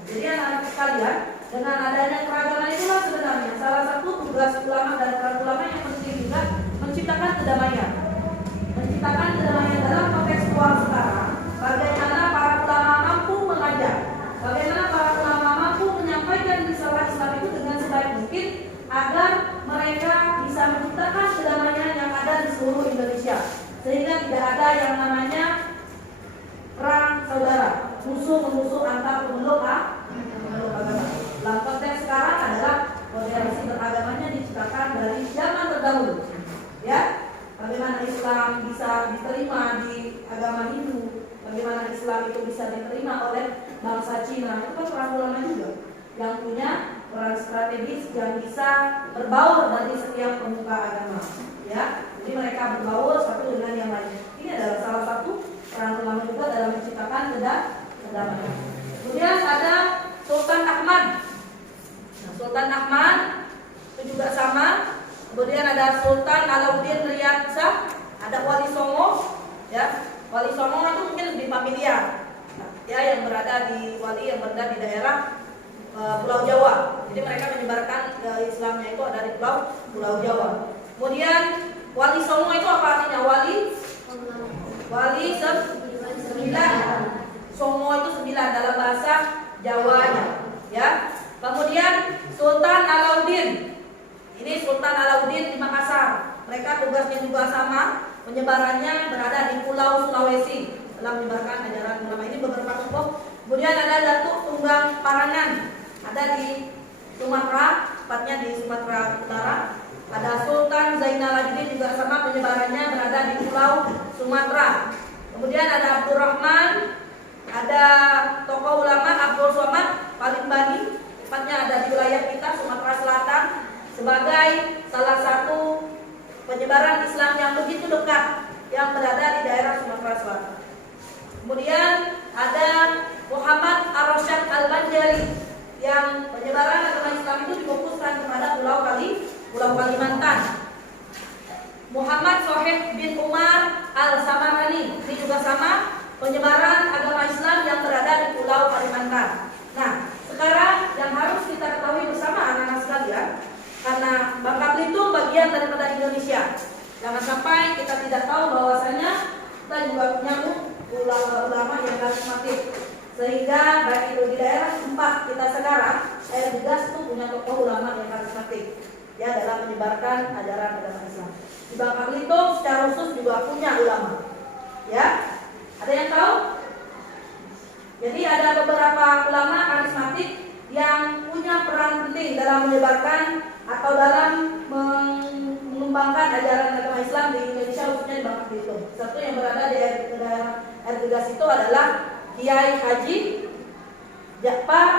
Jadi anak-anak sekalian, dengan adanya keragaman itulah sebenarnya salah satu tugas ulama dan para ulama yang penting juga menciptakan kedamaian. Menciptakan kedamaian dalam kontekstual sekarang. Bagaimana para ulama mampu mengajar, bagaimana para ulama mampu menyampaikan risalah Islam itu dengan sebaik mungkin agar mereka bisa menciptakan kedamaian yang ada di seluruh Indonesia, sehingga tidak ada yang namanya perang saudara, musuh-memusuh antar pemeluk agama. Dalam konteks sekarang adalah moderasi beragamanya diciptakan dari zaman terdahulu. Ya, bagaimana Islam bisa diterima di agama Hindu, bagaimana Islam itu bisa diterima oleh bangsa Cina, itu kan perang ulama juga yang punya peran strategis yang bisa berbaur dari setiap pemuka agama. Ya, jadi mereka berbaur satu dengan yang lain. Ini adalah salah satu peran ulama juga dalam menciptakan kedamaian. Kemudian ada Sultan Ahmad. Nah, Sultan Ahmad itu juga sama. Kemudian ada Sultan Alauddin Riyad Shah, ada Wali Songo, ya. Wali Songo itu mungkin lebih familiar, ya, yang berada di di daerah Pulau Jawa. Jadi mereka menyebarkan Islamnya itu ada di Pulau Jawa. Kemudian Wali Songo itu apa artinya? Wali 9. Songo itu 9 dalam bahasa Jawanya, ya. Kemudian Sultan Alauddin. Ini Sultan Alauddin di Makassar. Mereka tugasnya juga sama, penyebarannya berada di Pulau Sulawesi dalam menyebarkan ajaran ulama. Ini beberapa tokoh. Kemudian ada Datuk Tunggang Parangan, ada di Sumatera, tepatnya di Sumatera Utara. Ada Sultan Zainal Abidin juga sama, penyebarannya berada di Pulau Sumatera. Kemudian ada Abdurrahman, ada tokoh ulama Abdul Somad Palimbani, tepatnya ada di wilayah kita Sumatera Selatan, sebagai salah satu penyebaran Islam yang begitu dekat yang berada di daerah Sumatera Selatan. Kemudian ada Muhammad Ar-Rasyad Al-Banjari, yang penyebaran agama Islam itu difokuskan kepada Pulau Kalimantan. Muhammad Sohib bin Umar Al-Samarani, ini juga sama, penyebaran agama Islam yang berada di Pulau Kalimantan. Nah, sekarang yang harus kita ketahui bersama anak-anak sekalian, karena Bangka Belitung bagian daripada Indonesia, jangan sampai kita tidak tahu bahwasanya kita juga punya ulama yang karismatik, sehingga baik itu di daerah tempat kita sekarang, Air Gegas itu punya tokoh ulama yang karismatik, ya, dalam menyebarkan ajaran agama Islam. Di Bangka Belitung secara khusus juga punya ulama, ya. Ada yang tahu? Jadi ada beberapa ulama karismatik yang punya peran penting dalam menyebarkan atau dalam mengembangkan ajaran agama Islam di Indonesia, khususnya di Bangka Belitung. Satu yang berada di daerah Air Gegas itu adalah Kiai Haji Ja'far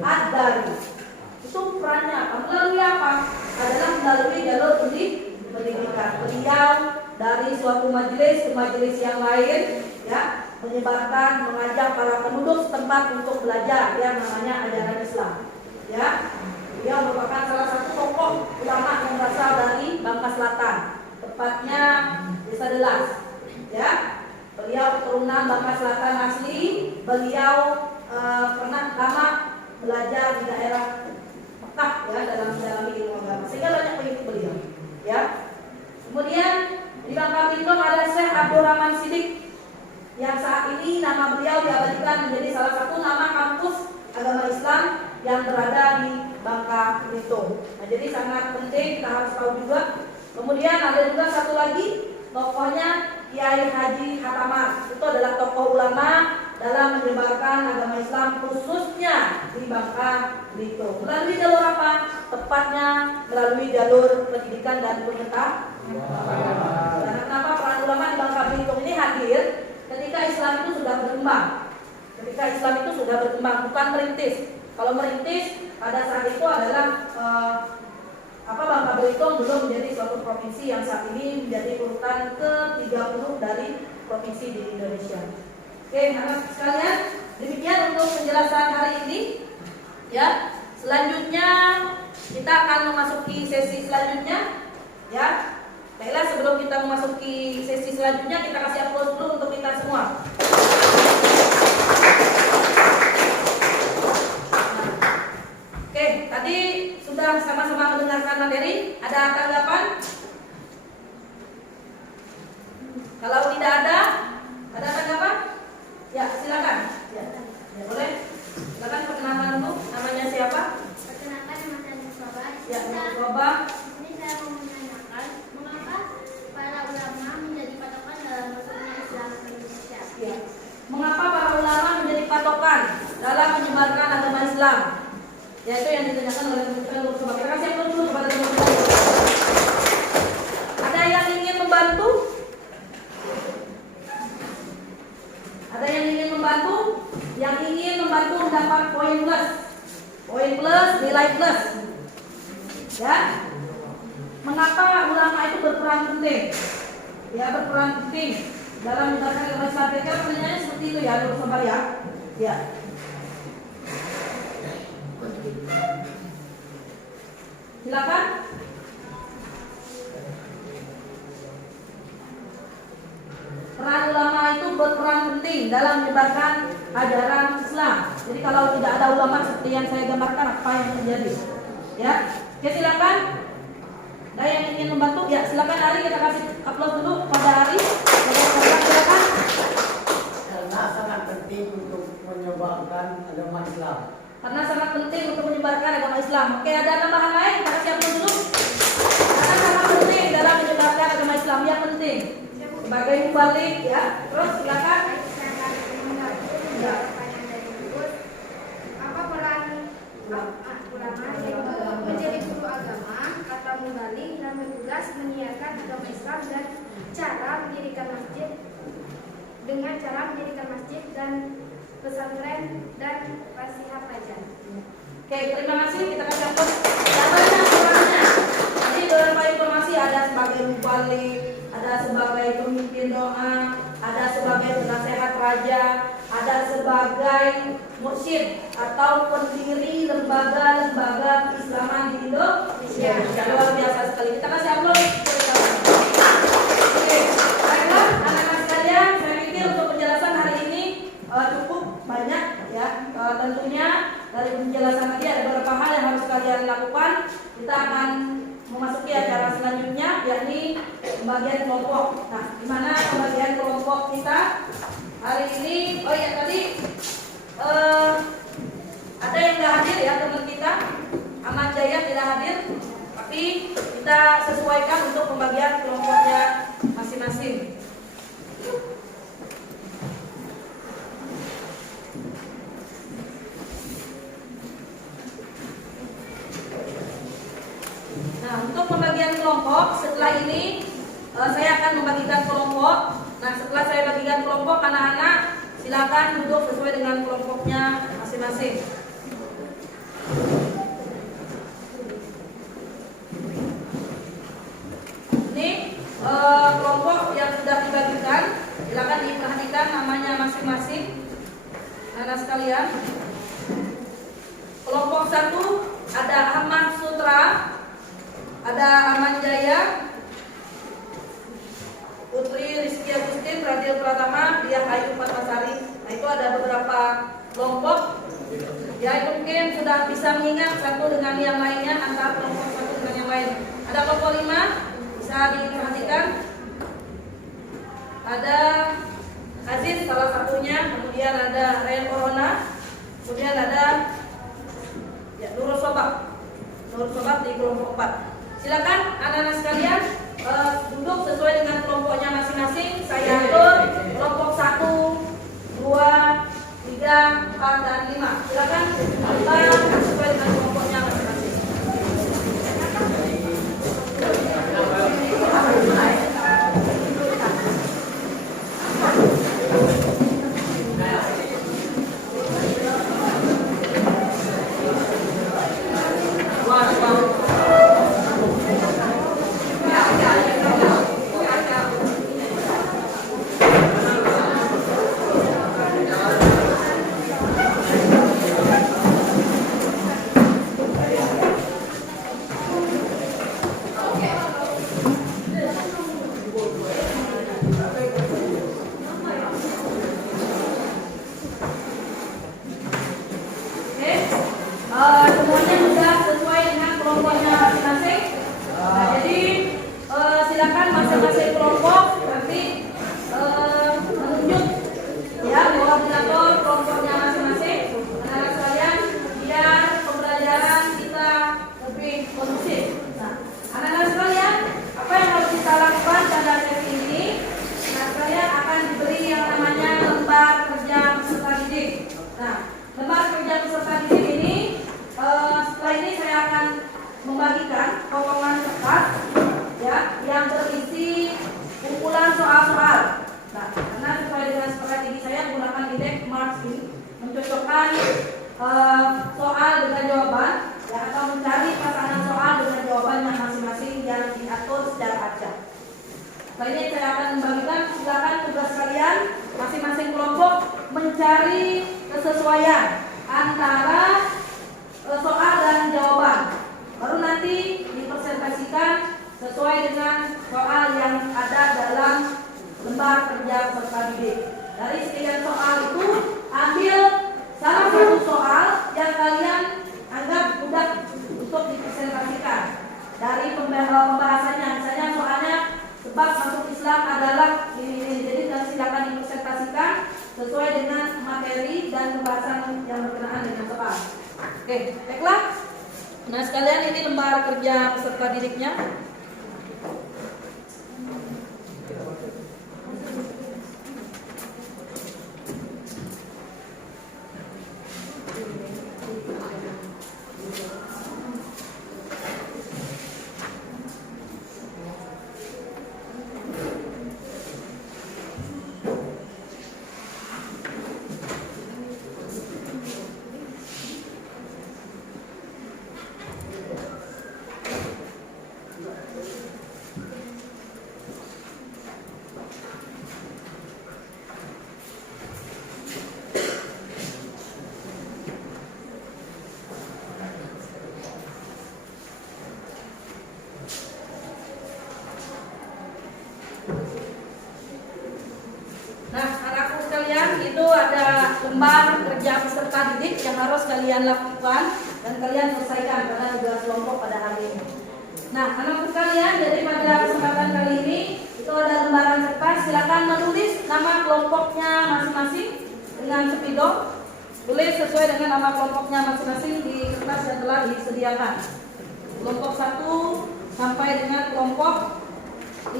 Ad-Dari. Itu perannya apa? Melalui apa? Adalah melalui jalur pendidikan. Beliau dari suatu majelis ke majelis yang lain, ya, menyebarkan, mengajak para penduduk setempat untuk belajar yang namanya ajaran Islam. Ya, dia merupakan salah satu tokoh ulama yang berasal dari Bangka Selatan, tepatnya Desa Delas. Ya, beliau keturunan Bangka Selatan asli. Beliau pernah lama belajar di daerah Mekah, ya, dalam mendalami ilmu agama, sehingga banyak pengikut beliau. Ya, kemudian di Bangka Belitung ada Syekh Abdul Rahman Sidik, yang saat ini nama beliau diabadikan menjadi salah satu nama kampus agama Islam yang berada di Bangka Belitung. Nah, jadi sangat penting kita harus tahu juga. Kemudian ada juga satu lagi tokohnya Kiai Haji Hatamar. Itu adalah tokoh ulama dalam menyebarkan agama Islam khususnya di Bangka Belitung. Melalui jalur apa? Tepatnya melalui jalur pendidikan dan pengetahuan. Karena kenapa peran ulama di Bangka Belitung ini hadir ketika Islam itu sudah berkembang. Ketika Islam itu sudah berkembang, bukan merintis. Kalau merintis pada saat itu adalah Bangka Belitung belum menjadi suatu provinsi yang saat ini menjadi urutan ke-30 dari provinsi di Indonesia. Oke, anak sekalian, demikian untuk penjelasan hari ini. Ya, selanjutnya kita akan memasuki sesi selanjutnya. Ya, baiklah, sebelum kita memasuki sesi selanjutnya, kita kasih aplaus dulu untuk kita semua. Oke, tadi sudah sama-sama mendengarkan materi. Ada tanggapan? Kalau tidak ada tanggapan? Ya, silakan. Ya, boleh. Silakan perkenalkan dulu. Namanya siapa? Perkenalkan, nama saya Nusroba. Ya, Nusroba. Ini saya mau menanyakan, mengapa para ulama menjadi patokan dalam masuknya Islam ke Indonesia? Ya. Mengapa para ulama menjadi patokan dalam menyebarkan agama Islam? Ya, itu yang ditanyakan oleh teman-teman Nusroba. Kita kasih aplaus dulu kepada teman-teman. Ada yang ingin membantu? Ada yang ingin membantu? Yang ingin membantu mendapat poin plus, nilai plus. Ya. Mengapa ulama itu berperan penting? Ya, berperan penting dalam menyebarkan agama Islam. Kira-kira pertanyaannya seperti itu ya, Nur Sobar ya. Ya. Silakan. Peran ulama itu berperan penting dalam menyebarkan ajaran Islam. Jadi kalau tidak ada ulama seperti yang saya gambarkan, apa yang terjadi? Ya, oke, silakan. Ada yang ingin membantu? Ya, silakan Ari, kita kasih aplaus dulu kepada Ari. Silakan. Karena sangat penting untuk menyebarkan agama Islam. Karena sangat penting untuk menyebarkan agama Islam. Oke, ada tambahan lain? Kita kasih aplaus dulu. Karena sangat penting dalam menyebarkan agama Islam, yang penting. Sebagai mubalik, ya. Terus silakan. Ya. Apa peran ulama menjadi guru agama atau mubalik dan bertugas menyiarkan agama Islam dan cara mendirikan masjid dan pesantren dan nasihat pelajar. Oke, terima kasih. Kita kasih aplaus. Datanya perannya. Tadi beberapa informasi, ada sebagai mubalik, ada sebagai pemimpin doa, ada sebagai penasehat raja, ada sebagai mursyid atau pendiri lembaga-lembaga keislaman di Indonesia. Luar biasa sekali. Kita kasih aplaus. Oke, baiklah anak-anak sekalian, saya pikir untuk penjelasan hari ini cukup banyak ya. Tentunya dari penjelasan tadi ada beberapa hal yang harus kalian lakukan. Kita akan memasuki acara selanjutnya, yakni pembagian kelompok. Nah, di mana pembagian kelompok kita hari ini? Oh ya, tadi ada yang nggak hadir ya, teman kita Ahmad Jaya tidak hadir, tapi kita sesuaikan untuk pembagian kelompoknya masing-masing. Nah, untuk pembagian kelompok setelah ini saya akan membagikan kelompok. Nah, setelah saya bagikan kelompok, anak-anak silakan duduk sesuai dengan kelompoknya masing-masing. sekalian. Kelompok 1 ada Ahmad Sutra, ada Aman Jaya, Putri Rizky Agustin, Radil Pratama, Diah Ayu Fatmasari. Nah, itu ada beberapa kelompok. Ya, itu mungkin sudah bisa mengingat satu dengan yang lainnya, antara kelompok satu dengan yang lain. Ada kelompok 5, bisa diperhatikan. Ada Aziz salah satunya, kemudian ada Ryan Corona, kemudian ada Nurul Sobak di kelompok 4. Silakan anak-anak sekalian duduk sesuai dengan kelompoknya masing-masing. Saya atur kelompok 1, 2, 3, 4, dan 5. Silakan sesuai dengan kelompoknya masing-masing. Semuanya sudah sesuai dengan kelompoknya masing-masing. Nah, jadi silakan masing-masing kelompok nanti menunjuk ya koordinator kelompoknya masing-masing. Anak-anak sekalian, biar pembelajaran kita lebih kondusif. Nah, anak-anak sekalian, apa yang harus kita lakukan pada sesi ini? Nah, sekalian akan diberi yang namanya lembar kerja peserta didik. Nah, lembar kerja peserta didik ini setelah ini saya akan membagikan potongan kertas ya yang berisi kumpulan soal-soal. Nah, karena sesuai dengan strategi saya menggunakan indeks marks ini mencocokkan soal dengan jawaban ya, atau mencari pasangan soal dengan jawabannya masing-masing yang diatur secara acak. Setelah ini saya akan membagikan, silakan tugas kalian masing-masing kelompok mencari kesesuaian antara soal dan jawaban, baru nanti dipresentasikan sesuai dengan soal yang ada dalam lembar kerja peserta didik. Dari sekian soal itu, ambil salah satu soal yang kalian anggap mudah untuk dipresentasikan dari pembahasannya. Misalnya soalnya sebab masuk Islam adalah ini. Jadi silakan dipresentasikan sesuai dengan materi dan pembahasan yang berkenaan dengan soal. Oke, baiklah. Nah, sekalian ini lembar kerja peserta didiknya. Itu ada lembar kerja peserta didik yang harus kalian lakukan dan kalian selesaikan karena tugas kelompok pada hari ini. Nah, anak-anak sekalian, jadi pada kesempatan kali ini itu ada lembaran kertas. Silakan menulis nama kelompoknya masing-masing dengan spidol. Tulis sesuai dengan nama kelompoknya masing-masing di kertas yang telah disediakan. Kelompok 1 sampai dengan kelompok 5.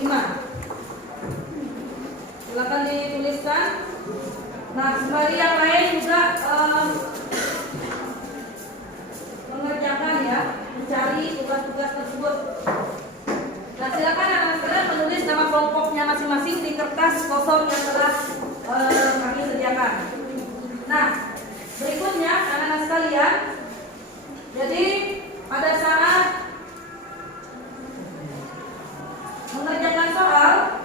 Silakan dituliskan. Nah, sembari yang lain juga mengerjakan ya, mencari tugas-tugas tersebut. Nah, silakan anak-anak sekalian menulis nama kelompoknya masing-masing di kertas kosong yang telah kami sediakan. Nah, berikutnya anak-anak sekalian, jadi pada saat mengerjakan soal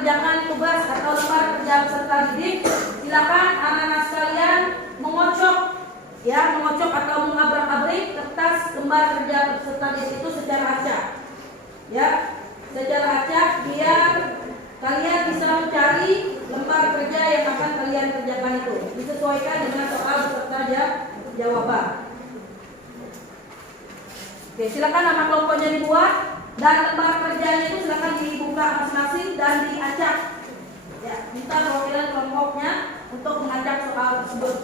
mengerjakan tugas atau lembar kerja peserta didik, silakan anak-anak sekalian mengocok atau mengabrak-abrik kertas lembar kerja peserta didik itu secara acak. Ya, secara acak biar kalian bisa mencari lembar kerja yang akan kalian kerjakan itu disesuaikan dengan soal beserta jawaban. Oke, silakan nama kelompoknya dibuat dan lembar kerjanya itu silakan dibuka masing-masing dan diacak. Ya, minta perwakilan kelompoknya untuk mengacak soal tersebut.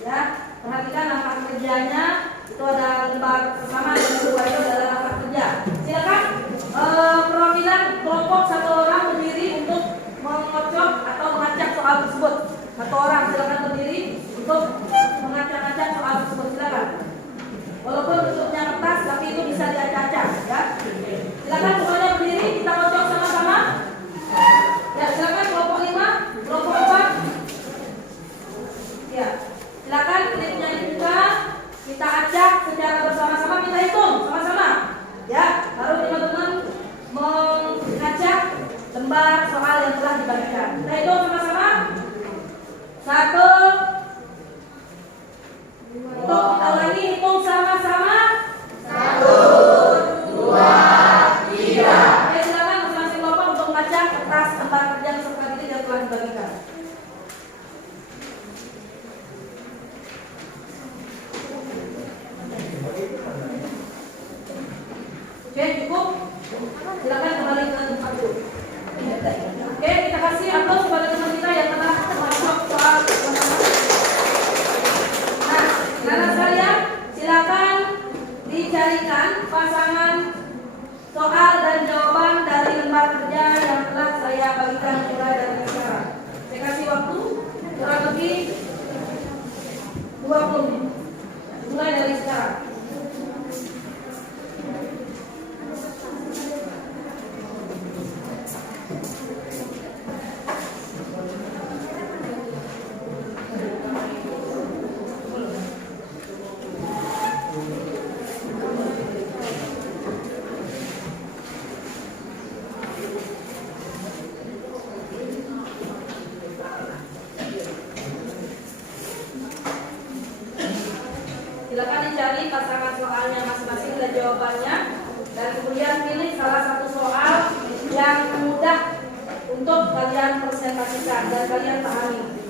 Ya, perhatikan langkah kerjanya itu ada lembar pertama dan kedua itu adalah langkah kerja. Silakan perwakilan kelompok satu orang berdiri untuk mengocok atau mengacak soal tersebut. Satu orang silakan berdiri untuk mengacak-acak soal tersebut, silakan. Walaupun bentuknya kertas tapi itu bisa diacak-acak, ya. Silakan semuanya berdiri, kita kocok sama-sama. Ya, silakan kelompok 5, kelompok 4. Ya, silakan klipnya dibuka, kita acak secara bersama-sama, kita hitung sama-sama. Ya, baru teman-teman mengacak lembar soal yang telah dibagikan. Kita hitung sama-sama. 1. Untuk kita lagi hitung sama-sama. 1, 2, 3. Oke, silakan masing-masing kelompok untuk mengacak kertas lembar kerja peserta didik yang telah dibagikan. Oke, cukup. Silakan kembali ke tempat dulu. Oke, kita kasih aplaus kepada teman kita yang telah masuk soal pertama. Nah, anak sekalian, silakan dicarikan pasangan soal dan jawaban dari lembar kerja yang telah saya bagikan mulai dari sekarang. Saya kasih waktu kurang lebih 20 menit. Mulai dari sekarang. Silakan dicari pasangan soalnya masing-masing dan jawabannya, dan kemudian pilih salah satu soal yang mudah untuk kalian presentasikan dan kalian pahami.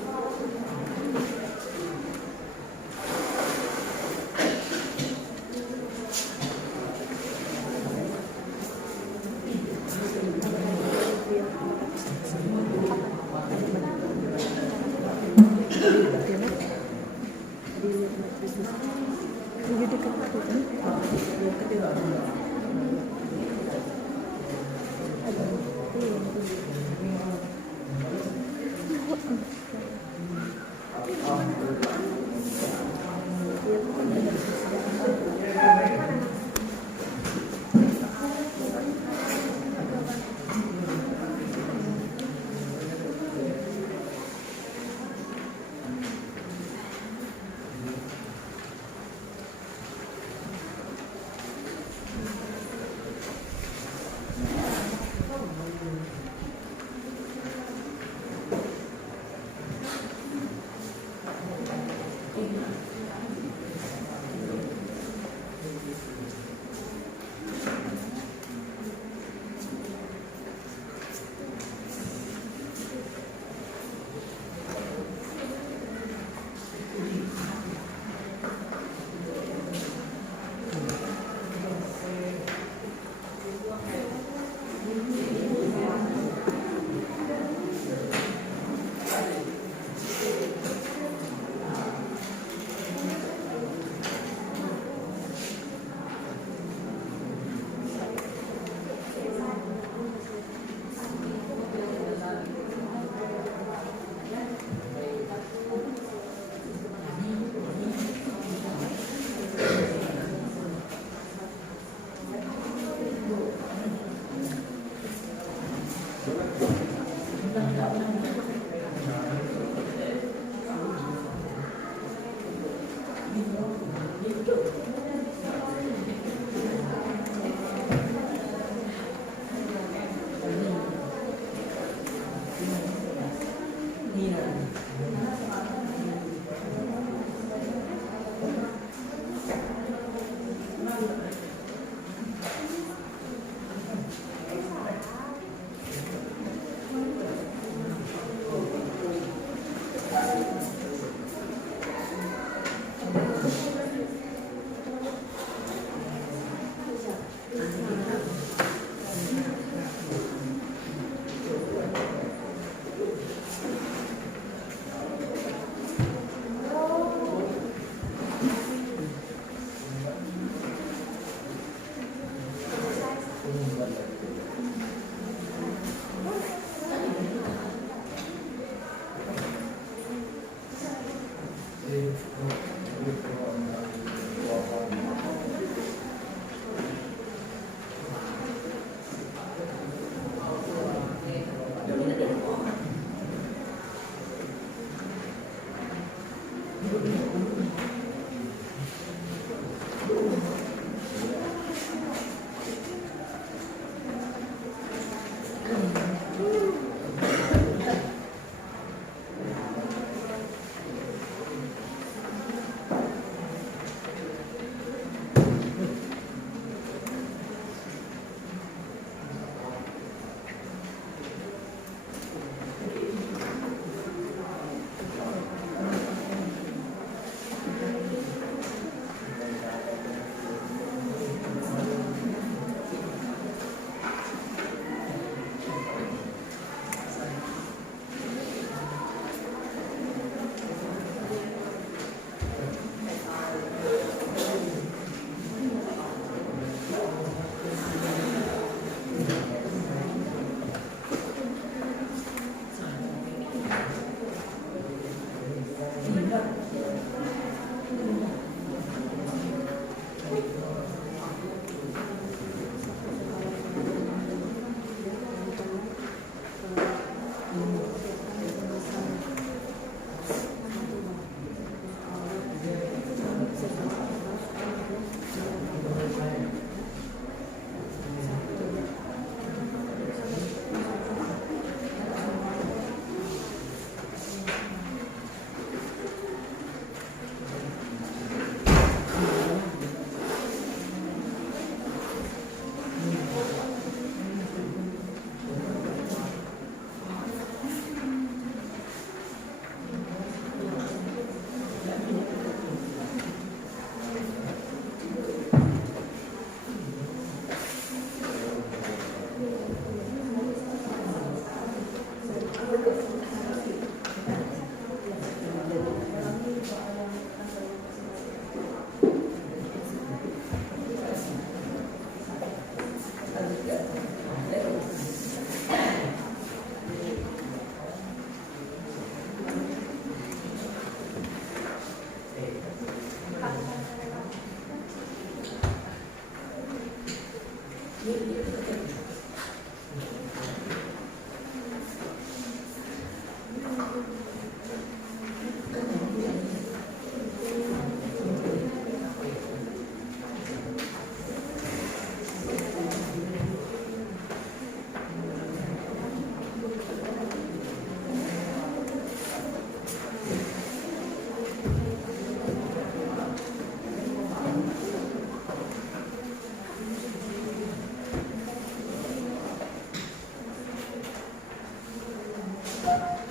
Ada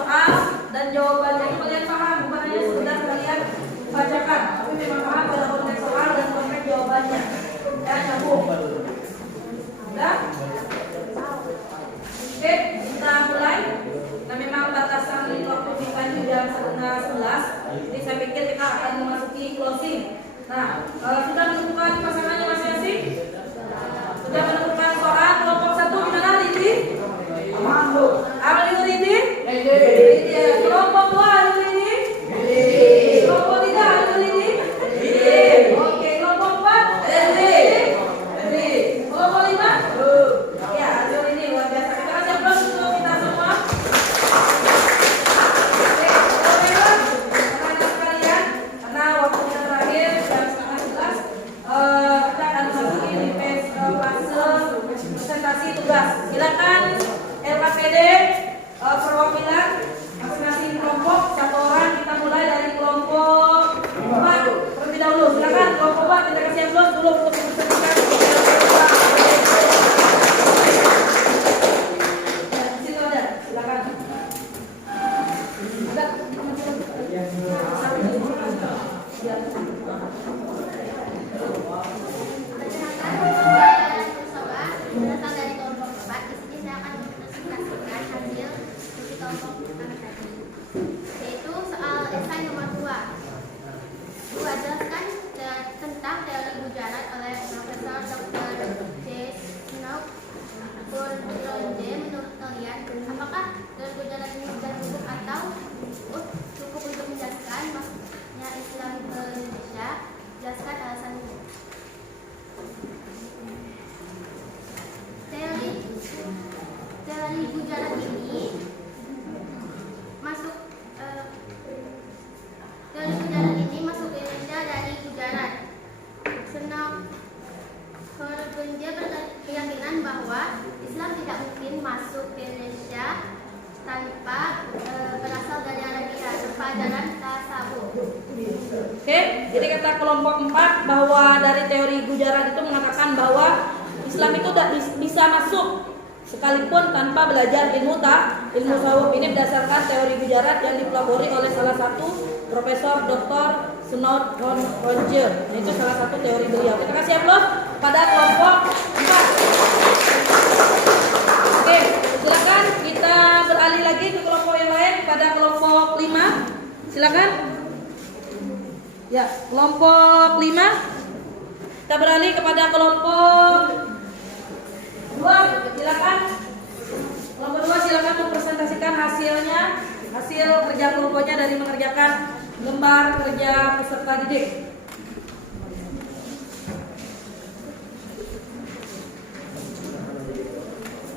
soal dan jawabannya. Kalian paham, bukan hanya sekedar kalian bacakan, tapi memang paham pada konteks soal dan konteks jawabannya. Ya, nyambung. Udah? Oke, kita mulai. Nah, memang batasan waktu kita di jam 10:30. Jadi saya pikir kita akan memasuki closing. Nah, sudah menentukan pasangannya masing-masing? Sudah menentukan soal kelompok 1 gimana, Ridi? Amal Ridi? Ridi. Kelompok 2 Ridi? Ridi. Kelompok 3 Ridi? Ridi. Oke, kelompok 4 Ridi. Ridi. Kelompok 5? Ya, Ridi luar biasa. Terima kasih aplaus untuk kita semua. Oke, teman-teman sekalian, karena waktunya terakhir jam 10:30, kita akan memasuki di fase presentasi tugas. Silakan LKPD perwakilan masing-masing kelompok, satu orang. Kita mulai dari kelompok 4 terlebih dahulu. Silakan kelompok 4 kita kasih aplaus dulu untuk mempresentasikan. Ya, di situ ada. Silakan. Ada. Berasal dari kelompok 4. Di sini saya akan mempresentasikan hasil dari kelompok pertama tadi, yaitu soal esai nomor 2. Jelaskan tentang teori bujarat oleh Profesor Dr. J. Snow Purlonje. Menurut kalian, apakah teori bujarat ini sudah cukup atau cukup untuk menjelaskan maksudnya Islam ke Indonesia? Jelaskan alasannya. Teori bujarat ini masuk ke Indonesia dari Gujarat. Senang Horgenje berkeyakinan bahwa Islam tidak mungkin masuk ke Indonesia tanpa berasal dari Arabia, tanpa ajaran tasawuf. Oke, jadi kata kelompok 4 bahwa dari teori Gujarat itu mengatakan bahwa Islam itu tidak bisa masuk sekalipun tanpa belajar ilmu tasawuf. Ini berdasarkan teori Gujarat yang dipelopori oleh salah satu Profesor Dr. Snow Purlonje. Itu salah satu teori beliau. Kita kasih aplaus pada kelompok 4. Oke, silakan kita beralih lagi ke kelompok yang lain, pada kelompok 5. Silakan. Ya, kelompok 5. Kita beralih kepada kelompok 2. Silakan. Kelompok 2 silakan mempresentasikan hasilnya, hasil kerja kelompoknya dari mengerjakan lembar kerja peserta didik.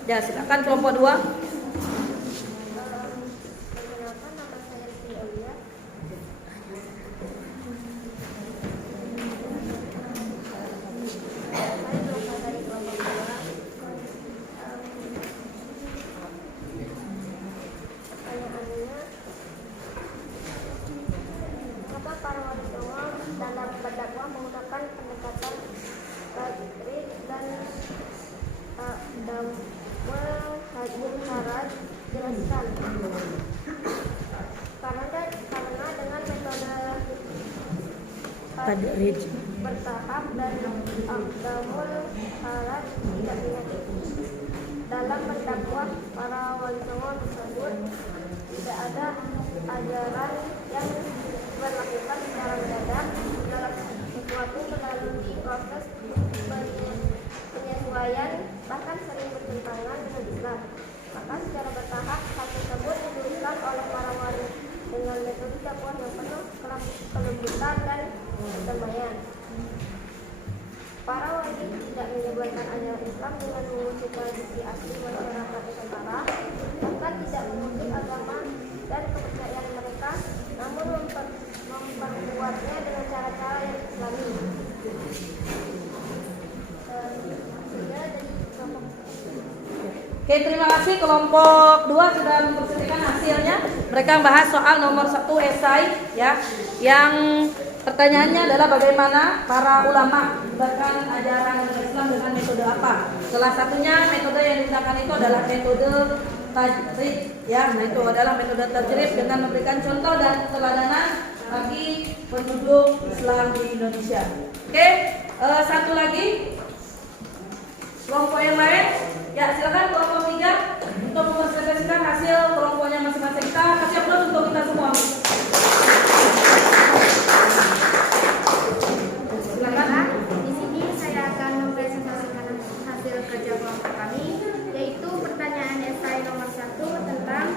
Ya, silakan kelompok 2. Perkenalkan, nama saya Rizky Aulia. Saya berasal dari kelompok 2. Pertanyaannya, kenapa para wali songo dalam berdakwah menggunakan pendekatan tajrid dan damwal haraj? Jelaskan. Karena dengan metode Tajrid bertahap dan damwal haraj tidak menyakit. Dalam berdakwah para wali songo tersebut tidak ada ajaran yang diberlakukan secara mendadak. Segala sesuatu melalui proses penyesuaian, bahkan sering bertentangan dengan Islam. Maka secara bertahap hal tersebut diteruskan oleh para wali dengan metode dakwah yang penuh kelembutan dan perdamaian. Para wali tidak menyebarkan ajaran Islam dengan mengusir tradisi asli masyarakat Nusantara, bahkan tidak mengusir agama dan kepercayaan mereka, namun memperkuatnya dengan cara-cara yang Islami. Oke, terima kasih. Kelompok 2 sudah mempresentasikan hasilnya. Mereka membahas soal nomor 1 esai, ya, yang pertanyaannya adalah bagaimana para ulama menyebarkan ajaran Islam dengan metode apa. Salah satunya metode yang digunakan itu adalah metode tajrid ya. Nah itu adalah metode tajrid dengan memberikan contoh dan keteladanan bagi penduduk Islam di Indonesia. Oke, satu lagi kelompok yang lain. Ya silakan kelompok 3 untuk mempresentasikan hasil kelompoknya masing-masing. Kita kasih aplaus untuk kita semua. Baiklah, di sini saya akan mempresentasikan hasil kerja kelompok kami, yaitu pertanyaan esai nomor 1 tentang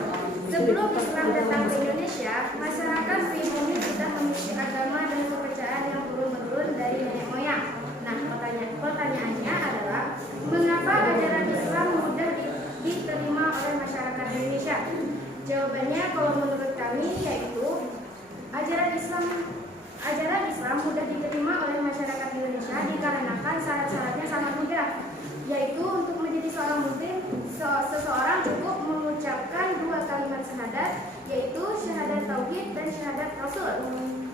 sebelum Islam datang ke Indonesia, masyarakat pribumi sudah memiliki agama dan kepercayaan yang turun-menurun dari nenek moyang. Nah, pertanyaannya adalah mengapa ajaran Islam mudah diterima oleh masyarakat Indonesia? Jawabannya kalau menurut kami yaitu ajaran Islam mudah diterima oleh masyarakat Indonesia dikarenakan syarat-syaratnya sangat mudah, yaitu untuk menjadi seorang muslim seseorang cukup mengucapkan 2 kalimat syahadat, yaitu syahadat tauhid dan syahadat rasul.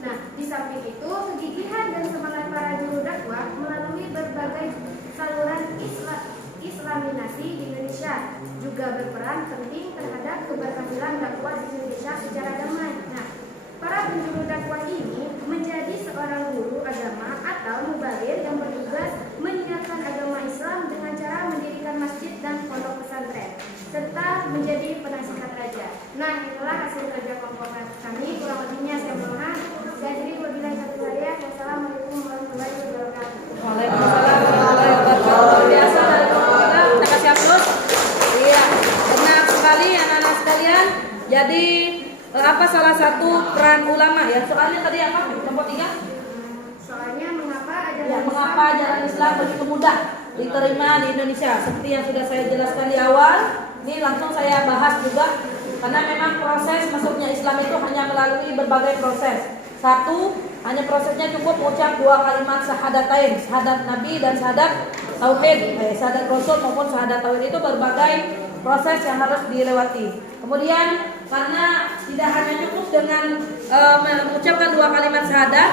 Nah, di samping itu kegigihan dan semangat para juru dakwah melalui berbagai saluran islaminasi di Indonesia juga berperan penting terhadap keberhasilan dakwah di Indonesia secara damai. Nah, para penjuru dakwah ini menjadi seorang guru agama atau mubalir yang bertugas menyiarkan agama Islam dengan cara mendirikan masjid dan pondok pesantren serta menjadi penasihat raja. Nah, itulah hasil kerja kelompok kami. Kurang lebihnya saya mohon. Saya diri wabillahi taufiq. Wassalamualaikum warahmatullahi wabarakatuh. Waalaikumsalam warahmatullahi wabarakatuh. Luar biasa dari kelompok kita. Kita kasih aplaus. Iya, benar sekali anak-anak sekalian. Jadi apa salah satu peran ulama ya? Soalnya tadi apa? Kelompok 3? Soalnya mengapa ajaran Islam begitu mudah diterima di Indonesia? Seperti yang sudah saya jelaskan di awal, ini langsung saya bahas juga karena memang proses masuknya Islam itu hanya melalui berbagai proses. Satu, hanya prosesnya cukup mengucap 2 kalimat syahadatain, syahadat Nabi dan syahadat tauhid, syahadat Rasul maupun syahadat tauhid, itu berbagai proses yang harus dilewati. Kemudian karena tidak hanya cukup dengan mengucapkan 2 kalimat syahadat,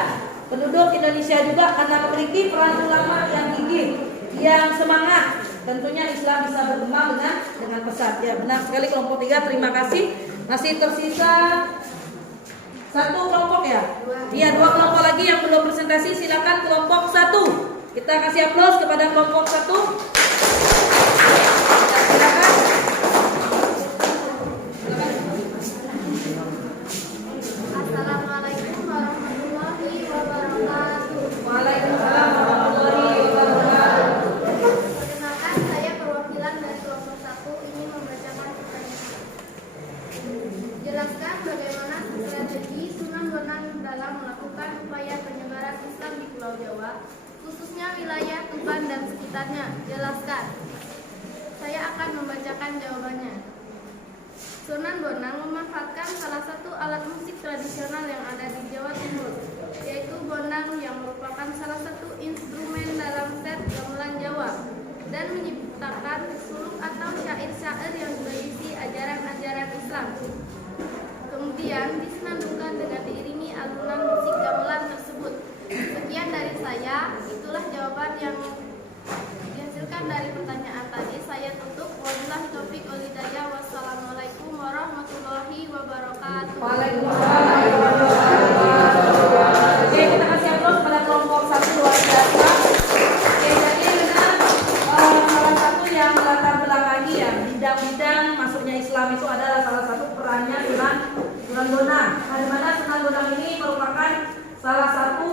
penduduk Indonesia juga karena memiliki peran ulama yang gigih, yang semangat, tentunya Islam bisa berkembang dengan pesat. Ya, benar sekali kelompok 3, terima kasih. Masih tersisa 1 kelompok ya? Iya, 2 kelompok lagi yang belum presentasi. Silakan kelompok 1. Kita kasih aplaus kepada kelompok 1. Silakan. Assalamualaikum warahmatullahi wabarakatuh. Waalaikumsalam warahmatullahi wabarakatuh. Perkenalkan, saya perwakilan dari kelompok 1 ini membacakan pertanyaan. Jelaskan bagaimana strategi Sunan Bonang dalam melakukan upaya penyebaran Islam di Pulau Jawa, khususnya wilayah Tuban dan sekitarnya. Jelaskan. Saya akan membacakan jawabannya. Sunan Bonang memanfaatkan salah satu alat musik tradisional yang ada di Jawa Timur, yaitu bonang yang merupakan salah satu instrumen dalam set gamelan Jawa, dan menciptakan suluk atau syair-syair yang berisi ajaran-ajaran Islam. Kemudian disenandungkan dengan diiringi alunan musik gamelan tersebut. Sekian dari saya, itulah jawaban yang dihasilkan dari pertanyaan tadi. Saya tutup. Wabillahi taufiq wal hidayah. Wassalamualaikum warahmatullahi wabarakatuh. Waalaikumsalam warahmatullahi wabarakatuh. Oke, kita kasih aplaus pada kelompok 1 luar biasa. Oke, jadi benar salah satu yang melatar belakangi ya bidang-bidang masuknya Islam itu adalah salah satu perannya Sunan Bonang. Nah, di mana Sunan Bonang ini merupakan salah satu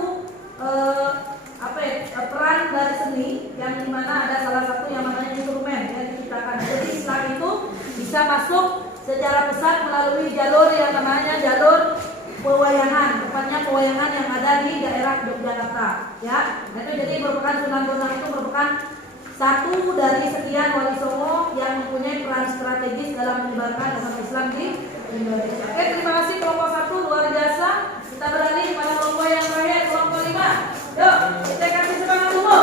peran dari seni yang dimana ada salah satu yang namanya instrumen yang diciptakan. Jadi Islam itu bisa masuk secara pesat melalui jalur yang namanya jalur pewayangan, tepatnya pewayangan yang ada di daerah Yogyakarta. Ya, nah, itu jadi merupakan Sunan Bonang itu merupakan satu dari sekian wali songo yang mempunyai peran strategis dalam menyebarkan agama Islam di Indonesia. Oke, terima kasih kelompok 1 luar biasa. Kita beralih pada kelompok yang terakhir, kelompok 5. Yuk, kita kasih semangat dulu.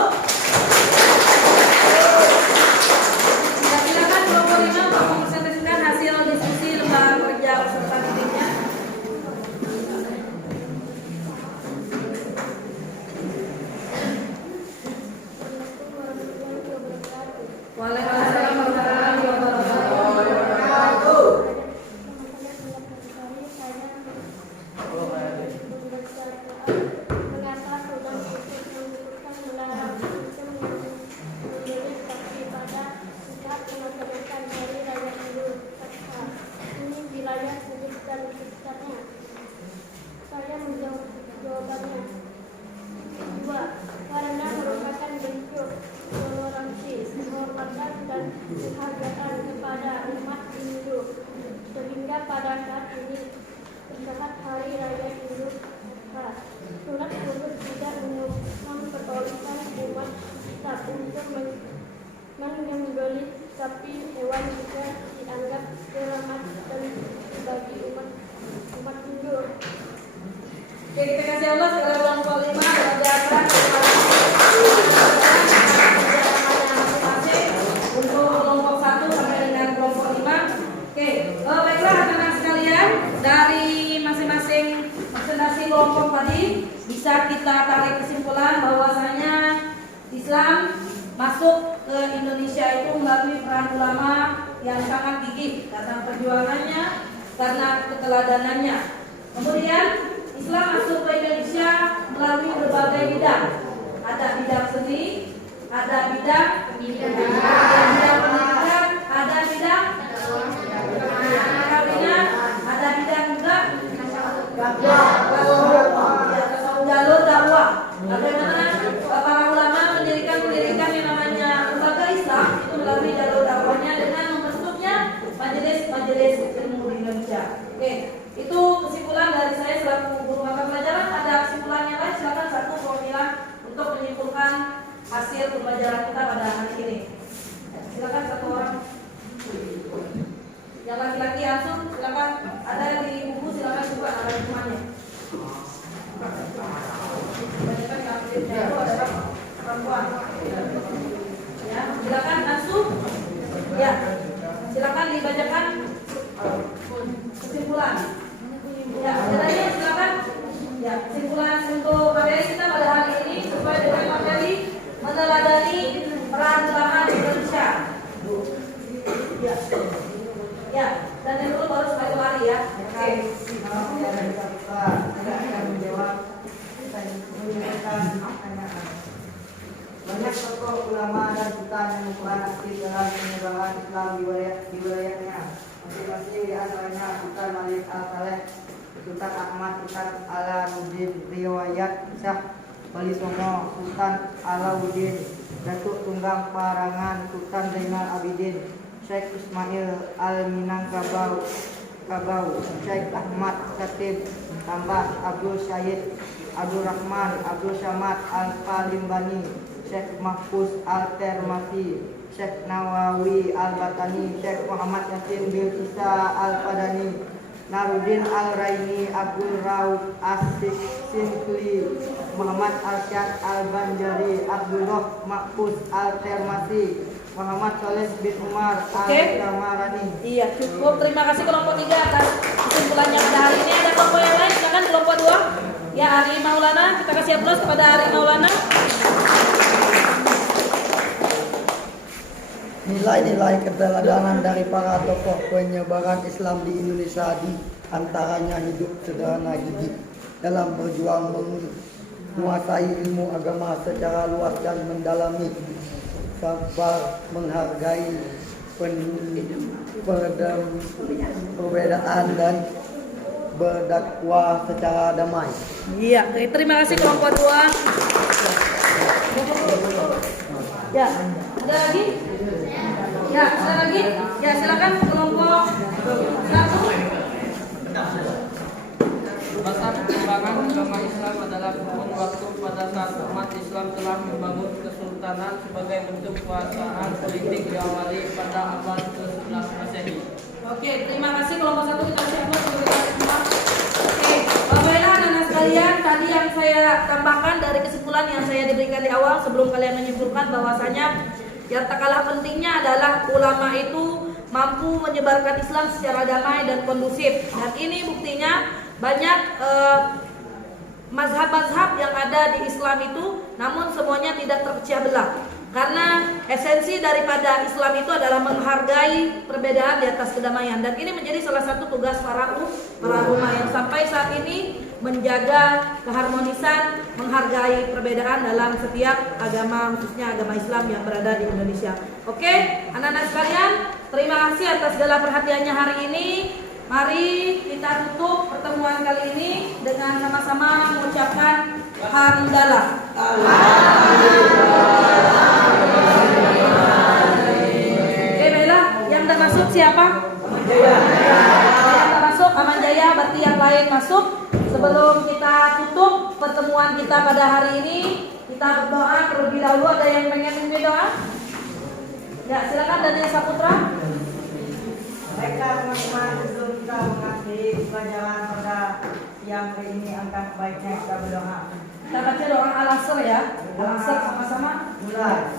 Ya, silakan kelompok 5 untuk mempresentasikan hasil diskusi lembaga kerja peserta didiknya. Waalaikumsalam warahmatullahi wabarakatuh. Oke, kita kasih Allah segala kelompok 5 belajar masing-masing untuk kelompok 1 sampai dengan kelompok 5. Oke, baiklah anak-anak sekalian, dari masing-masing presentasi kelompok tadi bisa kita tarik kesimpulan bahwasanya Islam masuk ke Indonesia itu melalui peran ulama yang sangat gigih karena perjuangannya, karena keteladanannya. Kemudian Islam masuk ke Indonesia melalui berbagai bidang. Ada bidang seni, ada bidang pendidikan, ada bidang perkawinan, ada bidang juga jalur dakwah. Bagaimana para ulama mendirikan yang namanya lembaga Islam itu melalui jalur dakwahnya dengan membentuknya majelis ilmu di Indonesia. Oke, itu kesimpulan dari saya selaku guru mata pelajaran. Ada kesimpulan yang lain, silakan satu perwakilan untuk menyimpulkan hasil pembelajaran kita pada hari ini. Silakan satu orang. Yang laki-laki langsung silakan, ada di buku silakan buka, ada semuanya. Kebanyakan yang itu adalah perempuan. Ya, silakan langsung. Ya, silakan dibacakan kesimpulan. Ya, adanya silakan. Ya, kesimpulan untuk materi kita pada hari ini sesuai dengan materi meneladani peran ulama di Indonesia. Ya. Ya, dan yang dulu baru sekali lari ya. Oke. Banyak tokoh ulama dan sultan yang berperan aktif dalam penyebaran Islam di wilayahnya. Masing-masing di antaranya Sultan Malik Al-Saleh, Sultan Ahmad, Sultan Alauddin Riwayat Syah, Wali Songo, Sultan Alauddin, Datuk Tunggang Parangan, Sultan Zainal Abidin, Syekh Ismail Al-Minangkabau, Syekh Ahmad Khatib, tambah Abdul Syahid, Abdul Rahman, Abdul Samad Al-Kalimbani, Syekh Mahfuz Al-Termati, Syekh Nawawi Al-Batani, Syekh Muhammad Yasin bin Isa Al-Padani, Narudin Al-Raini, Abdul Rauf As-Sinkli, Muhammad Al-Syad Al-Banjari, Abdullah Mahfuz Al-Termati, Muhammad Saleh bin Umar Al-Kamarani. Iya, cukup. Terima kasih kelompok 3 atas kesimpulannya pada hari ini. Ada kelompok yang lain, silakan kelompok 2. Ya, Ari Maulana, kita kasih aplaus kepada Ari Maulana. Nilai-nilai keteladanan dari para tokoh penyebaran Islam di Indonesia di antaranya hidup sederhana gigih dalam berjuang menguasai ilmu agama secara luas dan mendalami, sabar menghargai perbedaan dan berdakwah secara damai. Iya, terima kasih kelompok 2. Ya, ada lagi? Ya, ada lagi? Ya, silakan kelompok 1. Masa perkembangan agama Islam adalah kurun waktu pada saat umat Islam telah membangun kesultanan sebagai bentuk kekuasaan politik diawali pada abad ke-11 Masehi. Oke, terima kasih kelompok 1, kita kasih aplaus untuk kita semua. Oke, baiklah anak-anak sekalian, tadi yang saya tambahkan dari kesimpulan yang saya diberikan di awal sebelum kalian menyimpulkan bahwasanya yang tak kalah pentingnya adalah ulama itu mampu menyebarkan Islam secara damai dan kondusif. Dan ini buktinya banyak mazhab-mazhab yang ada di Islam itu, namun semuanya tidak terpecah belah. Karena esensi daripada Islam itu adalah menghargai perbedaan di atas kedamaian. Dan ini menjadi salah satu tugas para ulama yang sampai saat ini menjaga keharmonisan, menghargai perbedaan dalam setiap agama, khususnya agama Islam yang berada di Indonesia. Oke, anak-anak sekalian, terima kasih atas segala perhatiannya hari ini. Mari kita tutup pertemuan kali ini dengan sama-sama mengucapkan hamdalah. Oke, baiklah, yang termasuk siapa? Yang termasuk Aman Jaya, berarti yang lain masuk. Sebelum kita tutup pertemuan kita pada hari ini, kita berdoa terlebih dahulu. Ada yang pengen berdoa? Ya, silakan Daniel Saputra. Baiklah teman-teman, sebelum kita mengakhiri pelajaran pada yang ini angkat baiknya kita berdoa. Kita baca doa al-asr ya. Al-asr sama-sama. Mulai.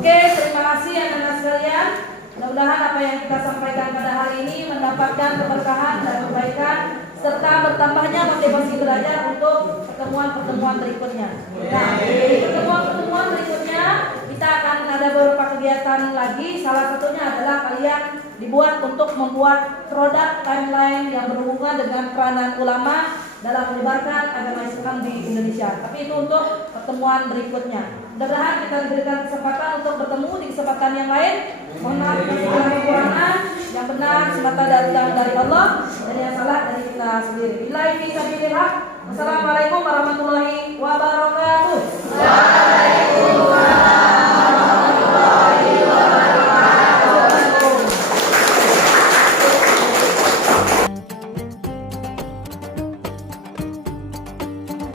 Oke, terima kasih anak-anak sekalian. Mudah-mudahan apa yang kita sampaikan pada hari ini mendapatkan keberkahan dan kebaikan serta bertambahnya motivasi belajar untuk pertemuan-pertemuan berikutnya. Nah, di pertemuan-pertemuan berikutnya kita akan ada beberapa kegiatan lagi. Salah satunya adalah kalian dibuat untuk membuat produk timeline yang berhubungan dengan peranan ulama dalam menyebarkan agama Islam di Indonesia. Tapi itu untuk pertemuan berikutnya. Mudah-mudahan kita diberikan kesempatan untuk bertemu di kesempatan yang lain. Mohon maaf atas segala kekurangan. Yang benar semata dari Allah dan yang salah dari kita sendiri. Billahi fi sabilillah. Wassalamualaikum warahmatullahi wabarakatuh.